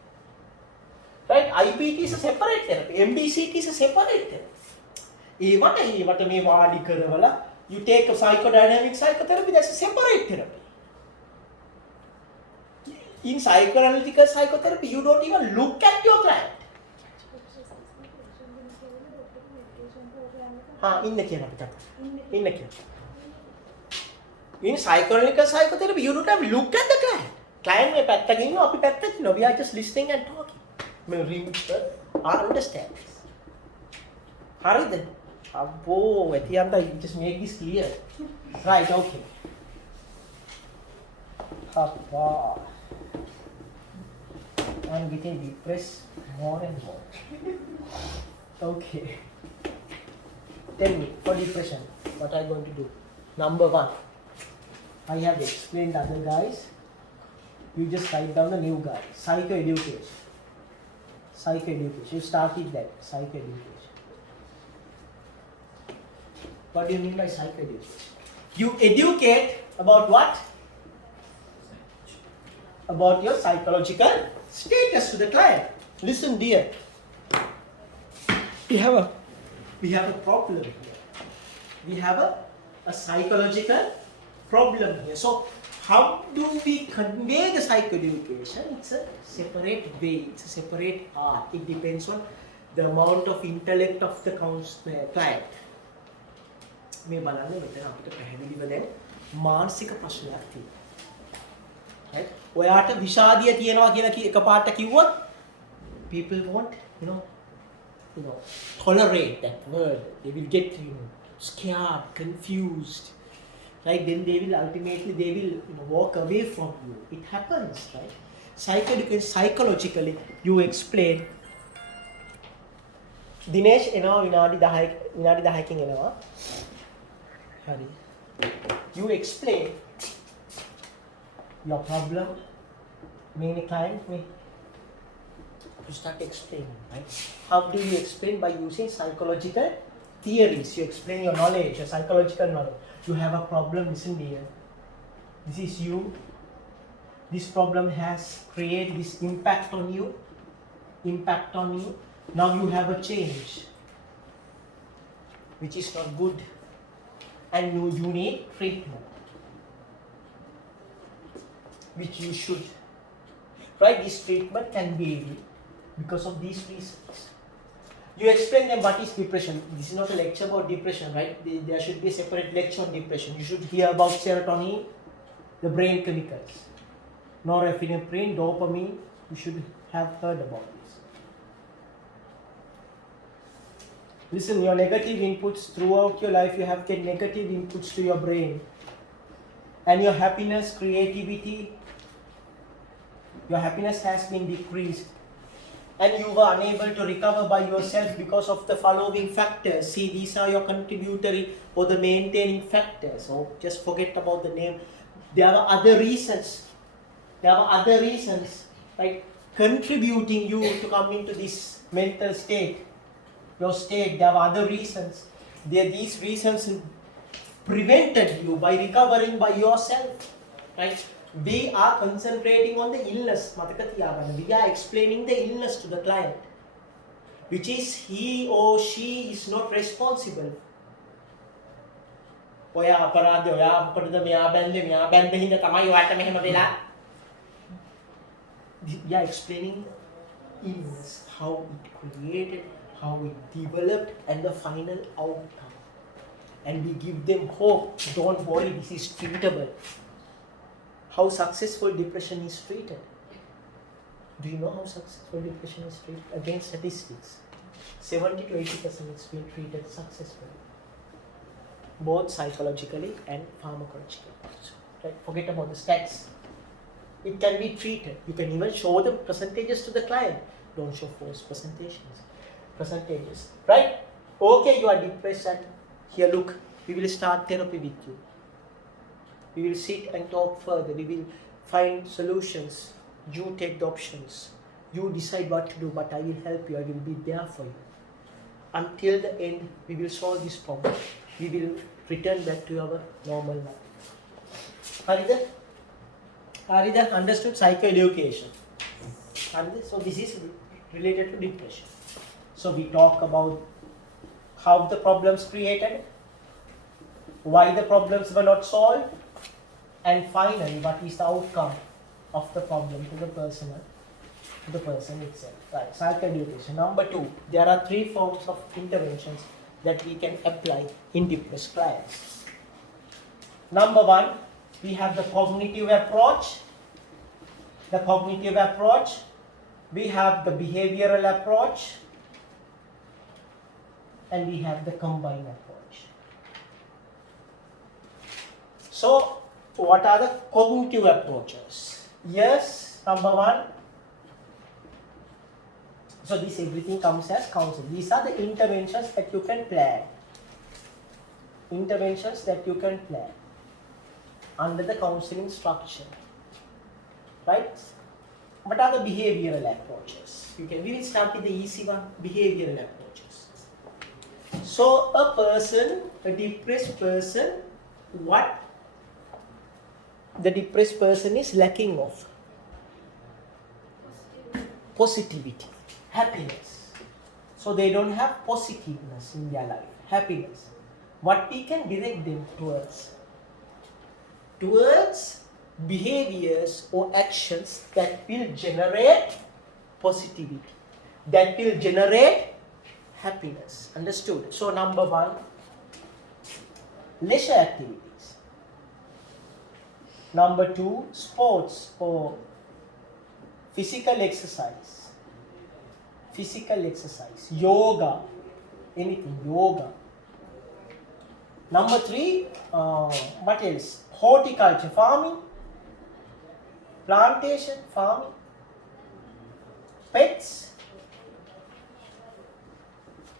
Right? IPT is a separate therapy. MBCT is a separate therapy. ඒවට මේ වාඩි කරවලා you take a psychodynamic psychotherapy, that's a separate therapy. In psychoanalytical psychotherapy, you don't even look at your client. ඉන්න කියන අපිට. ඉන්න කියන. In psychoanalytical psychotherapy, you don't have to look at the client. Client මේ පැත්තක ඉන්නවා, අපි පැත්තක ඉන්නවා. We are just listening and talking. මේ understand this. හරිද? අබ්බෝ ඇතියන්ට just make this clear. Right, okay. Appa. I'm getting depressed more and more. Okay. Tell me, for depression, what are you going to do? Number one, I have explained other guys. You just write down the new guy. Psychoeducation. Psychoeducation. You start with that. Psychoeducation. What do you mean by psychoeducation? You educate about what? About your psychological status to the client. Listen, dear. We have a problem here. We have a psychological problem here. So, how do we convey the psychoeducation? It's a separate way. It's a separate art. It depends on the amount of intellect of the client. මේ බලන්න මෙතන අපිට පැහැදිලිව දැන් මානසික ප්‍රශ්නයක් තියෙනවා. right? ඔයාට විෂාදිය තියෙනවා කියලා එකපාරට කිව්වොත් people won't, tolerate that word. They will get, scared, confused. Right? Then they will ultimately walk away from you. It happens, right? Psychologically, you explain. Dinesh, විනාඩි 10කින් එනවා. You explain your problem. Many clients you start explaining, right? How do you explain? By using psychological theories. You explain your knowledge, your psychological knowledge. You have a problem, listen here. This is you. This problem has created this impact on you. Now you have a change, which is not good. And you need treatment, which you should. Right? This treatment can vary because of these reasons. You explain them what is depression. This is not a lecture about depression, right? There should be a separate lecture on depression. You should hear about serotonin, the brain chemicals, norepinephrine, dopamine. You should have heard about this. Listen, your negative inputs throughout your life, you have get negative inputs to your brain. And your happiness, creativity, your happiness has been decreased. And you were unable to recover by yourself because of the following factors. See, these are your contributory or the maintaining factors. So just forget about the name. There are other reasons. Right? Contributing you to come into this mental state. Your state, there are other reasons. These reasons prevented you by recovering by yourself. Right? We are concentrating on the illness. We are explaining the illness to the client, which is he or she is not responsible. We are explaining the illness, how it created, how it developed, and the final outcome. And we give them hope. Don't worry, this is treatable. How successful depression is treated. Do you know how successful depression is treated? Again, statistics. 70 to 80% is being treated successfully. Both psychologically and pharmacologically. Right? Forget about the stats. It can be treated. You can even show them percentages to the client. Don't show false percentages. Right? Okay, you are depressed and here look, we will start therapy with you. We will sit and talk further. We will find solutions. You take the options. You decide what to do, but I will help you. I will be there for you. Until the end, we will solve this problem. We will return back to our normal life. Harida, understood psychoeducation. So this is related to depression. So we talk about how the problems created, why the problems were not solved, and finally, what is the outcome of the problem to the person itself. Right, psychoeducation. Number 2, there are 3 forms of interventions that we can apply in depressed clients. Number 1, we have the cognitive approach. We have the behavioral approach. And we have the combined approach. So, what are the cognitive approaches? Yes, number 1. So this everything comes as counseling. These are the interventions that you can plan. Under the counseling structure. Right? What are the behavioral approaches? We will start with the easy one, behavioral approaches. So a depressed person, what the depressed person is lacking of? Positivity, happiness. So they don't have positiveness in their life, happiness. What we can direct them towards? Towards behaviors or actions that will generate positivity, that will generate happiness. Understood? So number 1, leisure activities. Number 2, sports or physical exercise. Yoga, anything, yoga. Number 3, what else? Horticulture, farming, plantation, farming, pets.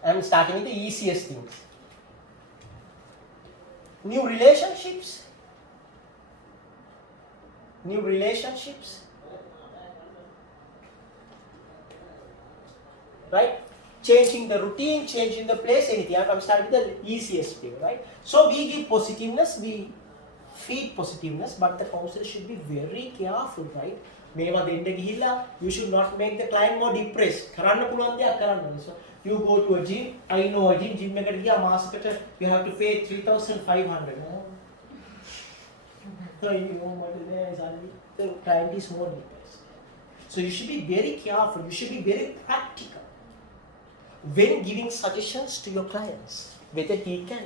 I'm starting with the easiest things. New relationships. Right? Changing the routine, changing the place, anything. I'm starting with the easiest thing, right? So we give positiveness, we feed positiveness, but the counselor should be very careful, right? You should not make the client more depressed. So you go to a gym, I know a gym you have to pay 3,500. The client is more depressed. So you should be very careful, you should be very practical. when giving suggestions to your clients, whether he can.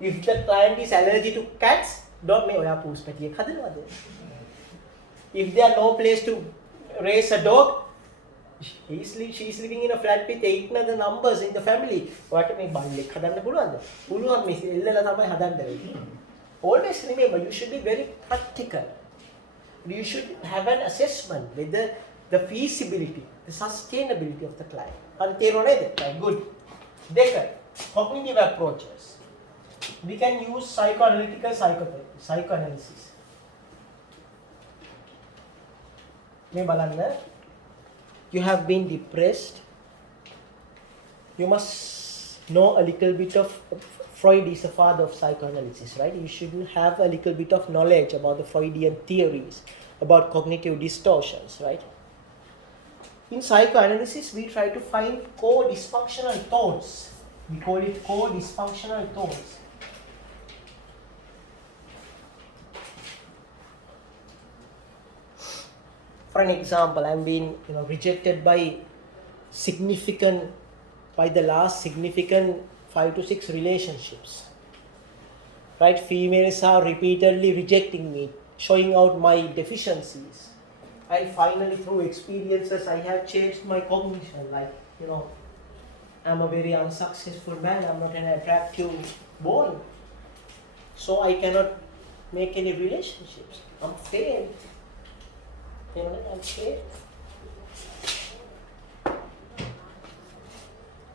If the client is allergic to cats, don't make oya poos patiye hadanawada. If there are no place to raise a dog, she is living in a flat with 8 other numbers in the family. What make ballek hadanna puluwanda? Puluwan me ellala thamai hadanna වෙන්නේ. Always remember, you should be very practical. You should have an assessment whether the feasibility, the sustainability of the client. Hari therona neda? Good. Second, cognitive approaches. We can use psychoanalytical psychotherapy, psychoanalysis. මේ බලන්න, you have been depressed. You must know a little bit of Freud is the father of psychoanalysis, right? You should have a little bit of knowledge about the Freudian theories, about cognitive distortions, right? In psychoanalysis, we try to find core dysfunctional thoughts. We call it core dysfunctional thoughts. For an example, I'm being rejected by the last significant 5 to 6 relationships. Right? Females are repeatedly rejecting me, showing out my deficiencies. And finally, through experiences, I have changed my cognition. Like, I'm a very unsuccessful man. I'm not an attractive boy. So I cannot make any relationships. I'm failed. I'm failed.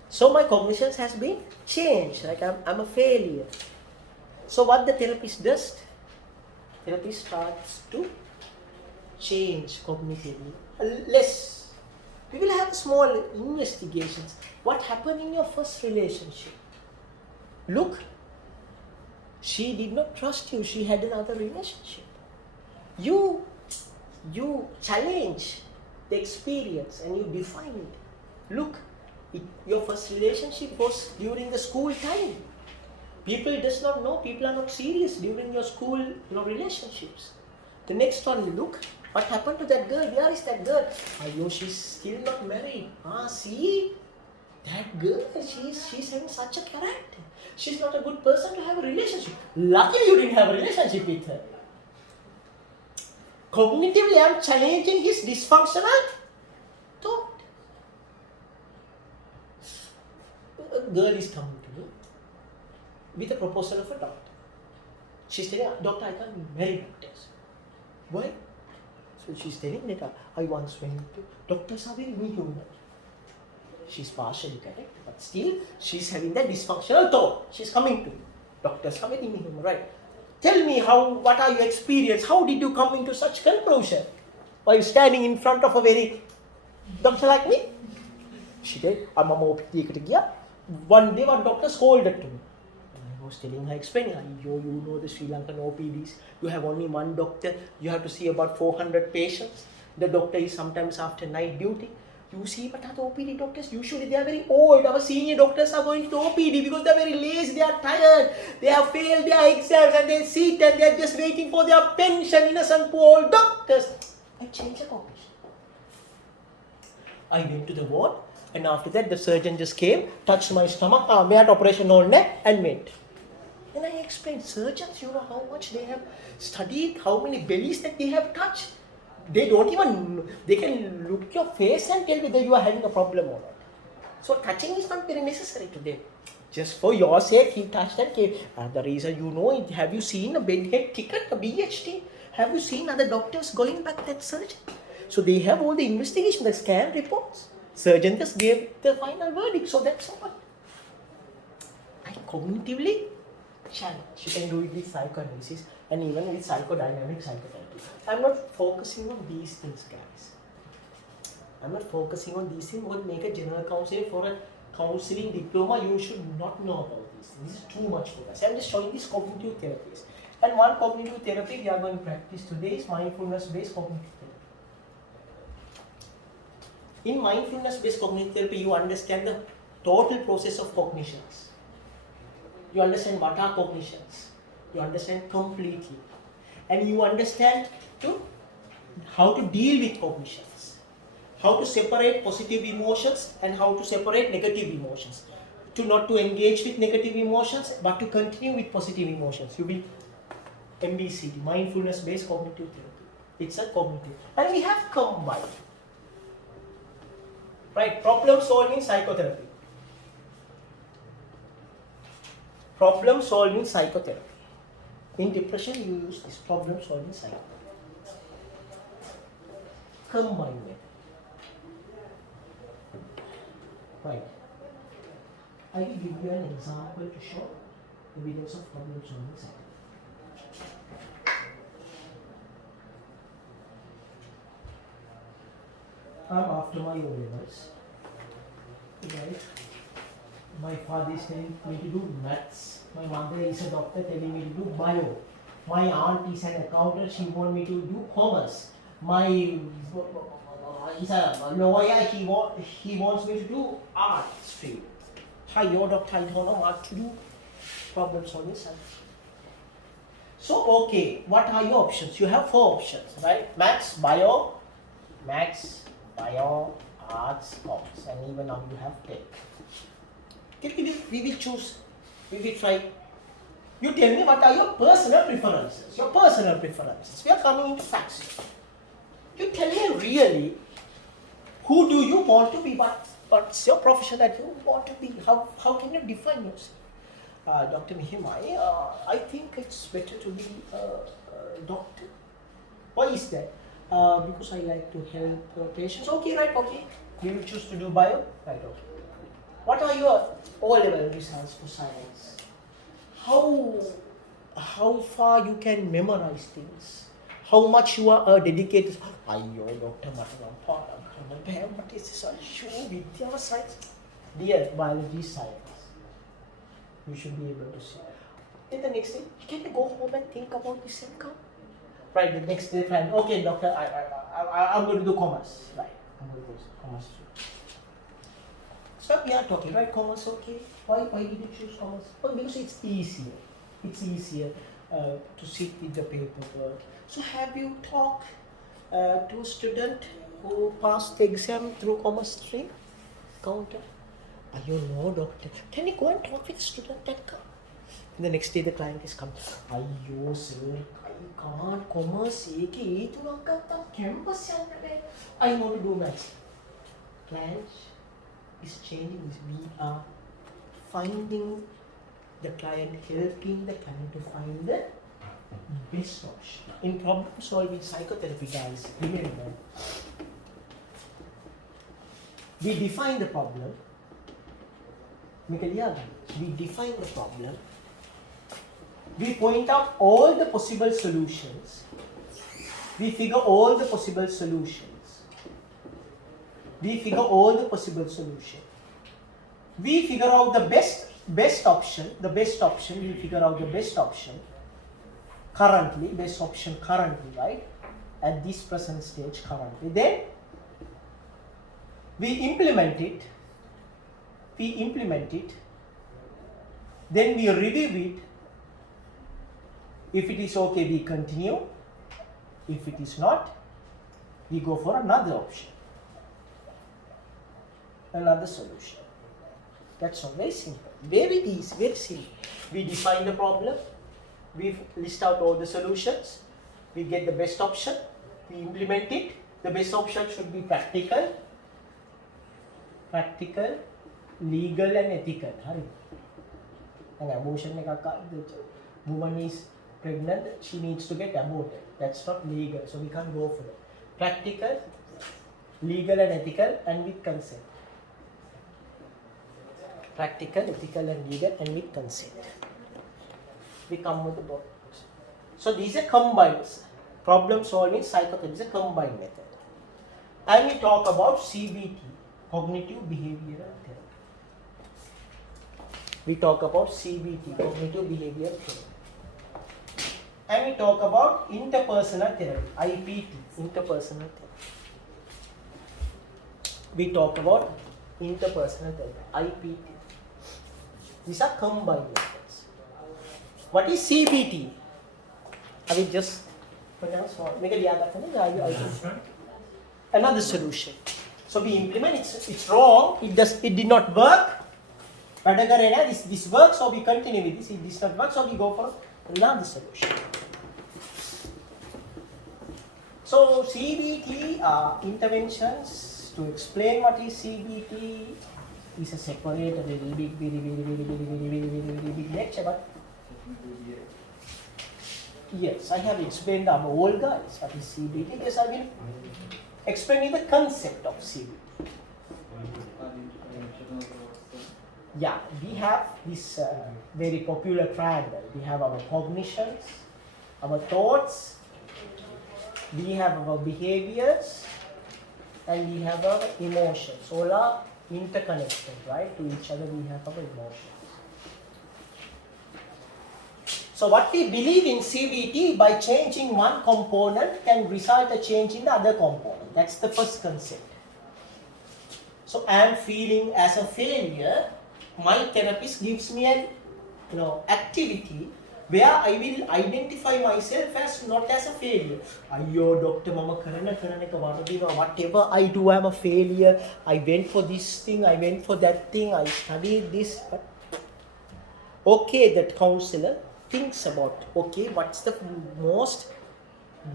So my cognition has been changed. Like I'm a failure. So what the therapist does? Therapist starts to change cognitively. Less. We will have small investigations. What happened in your first relationship? Look, she did not trust you. She had another relationship. You challenge the experience and you define it. Look, your first relationship was during the school time. People does not know. People are not serious during your school relationships. The next one, look, what happened to that girl? Where is that girl? She's still not married. See? That girl, she's having such a character. She's not a good person to have a relationship. Luckily you didn't have a relationship with her. Cognitively, I'm challenging his dysfunctional thought. A girl is coming to me with a proposal of a doctor. She's telling, doctor, I can't marry doctors. Why? So she's telling that I once went to, doctors are very inhuman. She's partially correct, but still she's having that dysfunctional thought. She's coming to me. Doctors are very inhuman, right? Tell me what are your experience? How did you come into such conclusion? While standing in front of a very doctor like me? She said, I'm a OPD. One day one doctor scolded to me. I was telling her, explaining, you know the Sri Lankan OPDs. You have only one doctor. You have to see about 400 patients. The doctor is sometimes after night duty. You see, but other OPD doctors, usually they are very old. Our senior doctors are going to OPD because they are very lazy, they are tired, they have failed their exams and they sit and they are just waiting for their pension, innocent poor old doctors. I changed the cognition. I went to the ward and after that the surgeon just came, touched my stomach, we had operation on neck and went. And I explained, surgeons, how much they have studied, how many bellies that they have touched. They can look your face and tell whether you are having a problem or not. So touching is not very necessary to them. Just for your sake, he touched and came. The reason have you seen a bedhead ticket, a BHT? Have you seen other doctors going back that surgeon? So they have all the investigation, the scan reports. Surgeon just gave the final verdict, so that's all. I cognitively challenge. You can do it with psychoanalysis and even with psychodynamic psychotherapy. I'm not focusing on these things, guys. I'm not focusing on these things. What make a general counselor for a counseling diploma, you should not know about these things. This is too much for us. I'm just showing these cognitive therapies. And one cognitive therapy we are going to practice today is mindfulness-based cognitive therapy. In mindfulness-based cognitive therapy, you understand the total process of cognitions. You understand what are cognitions. You understand completely. And you understand how to deal with cognitions. how to separate positive emotions and how to separate negative emotions. Not to engage with negative emotions, but to continue with positive emotions. You will MBCT, mindfulness based cognitive therapy. It's a cognitive. And we have combined. Right, problem solving psychotherapy. Problem solving psychotherapy. In depression, you use this problem solving psychotherapy. Combined method. Right. I will give you an example to show evidence of problem solving psychotherapy. I'm after my O-levels. Right. My father is telling me to do maths. My mother is a doctor telling me to do bio. My aunt is an accountant. She wants me to do commerce. My is a lawyer. He wants me to do art stream. Hi, your doctor. I don't know what to do. Problem solving. So okay, what are your options? You have 4 options, right? Maths, bio, arts, commerce, and even now you have tech. We will choose. We will try. You tell me what are your personal preferences. Your personal preferences. We are coming into facts. You tell me really who do you want to be. What's your profession that you want to be? How can you define yourself? Dr. Mihimai, I think it's better to be a doctor. Why is that? Because I like to help patients. Okay, right, okay. You will choose to do bio? Right, okay. What are your O-level results for science? How far you can memorize things? How much you are dedicated? Ayyo, Dr. Mataram, what is this? Vidya science? Dear, biology science. You should be able to see. Then the next day, can you go home and think about this and come? Right, the next day, friend. Okay, doctor, I'm going to do commerce. Right, I'm going to do commerce. So we are talking, right? Commerce, okay. Why did you choose commerce? Well, because it's easier. It's easier to sit with the paperwork. So have you talked to a student who passed the exam through commerce stream? Counter. You know, doctor. Can you go and talk with student and come? And the next day the client is coming. Ayyo, sir, I can't commerce. Campus. I want to do maths. Client is changing. We are finding the client, helping the client to find the best option. In problem solving psychotherapy, guys, remember, we define the problem. We define the problem. We point out all the possible solutions. We figure all the possible solutions. We figure out the best option. We figure out the best option currently, right? At this present stage currently. Then we implement it. Then we review it. If it is okay, we continue. If it is not, we go for another option, another solution. That's all. Very simple. Very easy, very simple. We define the problem. We list out all the solutions. We get the best option. We implement it. The best option should be practical, legal and ethical. An abortion, woman is pregnant, she needs to get aborted. That's not legal, so we can't go for it. Practical, legal and ethical, and with consent. Practical, ethical and legal, and with consent. We come with the both. So these are combined. Problem solving psychotherapy is a combined method. And we talk about CBT, cognitive behavioral therapy. We talk about CBT, cognitive behavioral therapy. And we talk about interpersonal therapy, IPT, interpersonal therapy. We talk about interpersonal therapy, IPT. These are combined methods. What is CBT? I will just pronounce one. Another solution. So we implement, it's wrong, it did not work. This works, so we continue with this. It does not work, so we go for another solution. So CBT interventions, to explain what is CBT is a separate, a very big lecture, but yes, I have explained our old guys what is CBT. Yes, I will explain you the concept of CBT. Yeah, we have this very popular triangle. We have our cognitions, our thoughts, we have our behaviors, and we have our emotions. All are interconnected, right? To each other we have our emotions. So what we believe in CBT, by changing one component can result a change in the other component. That's the first concept. So I am feeling as a failure. My therapist gives me an activity where I will identify myself as not as a failure. Ayyo, doctor, mama karana එක වරදිනවා. Whatever I do, I'm a failure. I went for this thing, I went for that thing, I studied this. But okay, that counselor thinks about, okay, what's the most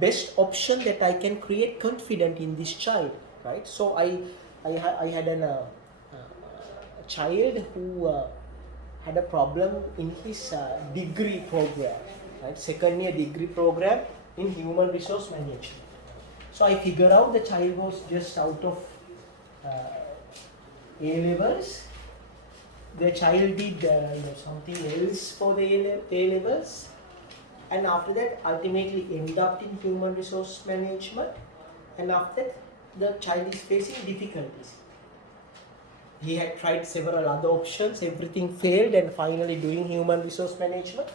best option that I can create confidence in this child, right? So I had a child who had a problem in his degree program, right? Second year degree program in human resource management. So I figured out the child was just out of A-levels. The child did something else for the A-levels, and after that ultimately ended up in human resource management, and after that the child is facing difficulties. He had tried several other options, everything failed, and finally doing human resource management.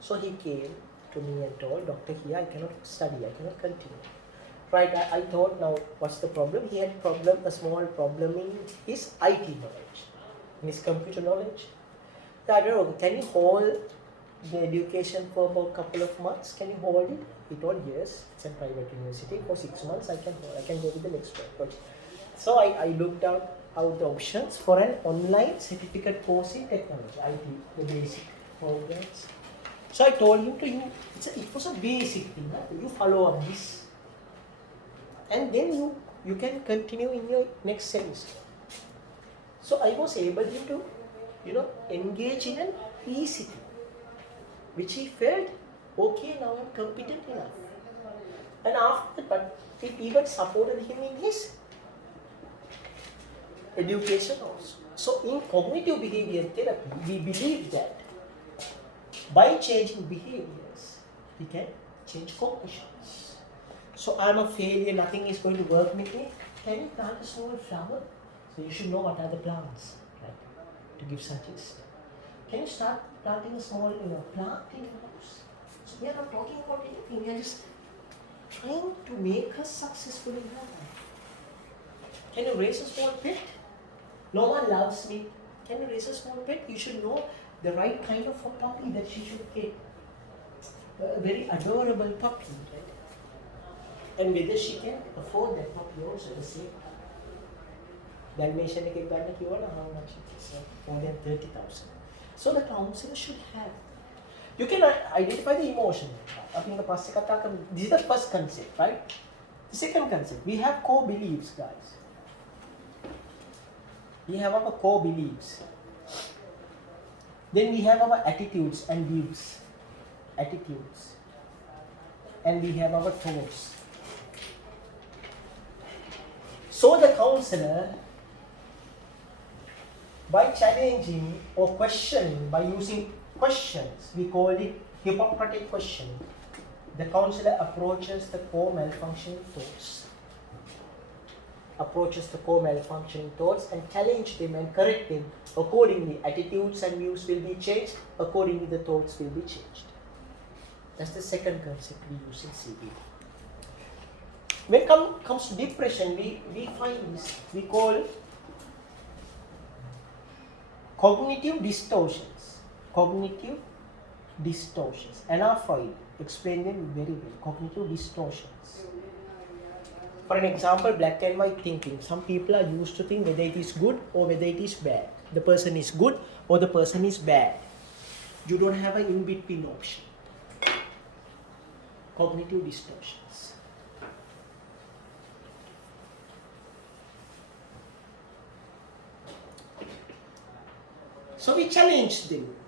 So he came to me and told, Doctor, here I cannot study, I cannot continue. Right, I thought, now what's the problem? He had a small problem in his IT knowledge, in his computer knowledge. So I don't know, can you hold the education for about a couple of months? Can you hold it? He told, yes, it's a private university, for 6 months I can go with the next one. So I looked out the options for an online certificate course in technology, IT, the basic programs. So I told him it was a basic thing, you follow up this. And then you can continue in your next semester. So I was able to, engage in an easy thing, which he felt, okay, now I'm competent enough. And after that, but it even supported him in his education also. So in cognitive behavior therapy, we believe that by changing behaviors, we can change cognitions. So I'm a failure, nothing is going to work with me. Can you plant a small flower? So you should know what are the plants, right? To give suggestions. Can you start planting a small plant in your house? So we are not talking about anything, we are just trying to make her successful in her life. Can you raise a small pet? No one loves me. Can you raise a small pet? You should know the right kind of a puppy that she should get. A very adorable puppy, right? And whether she can afford that puppy also the same. Dalmatian එකෙක් ගන්න කිව්වනම් how much it is? More than 30,000. So the counselor should have. You can identify the emotion. This is the first concept, right? The second concept, we have core beliefs, guys. We have our core beliefs. Then we have our attitudes and views. Attitudes. And we have our thoughts. So the counselor, by challenging or questioning, by using questions, we call it Hippocratic questioning, the counselor approaches the core malfunctioning thoughts. And challenge them and correct them. Accordingly, attitudes and views will be changed. Accordingly, the thoughts will be changed. That's the second concept we use in CBT. When it comes to depression, we find this, we call cognitive distortions. Anna Freud explained them very well. Cognitive distortions. For an example, black and white thinking. Some people are used to think whether it is good or whether it is bad. The person is good or the person is bad. You don't have an in-between option. Cognitive distortions. So we challenge them.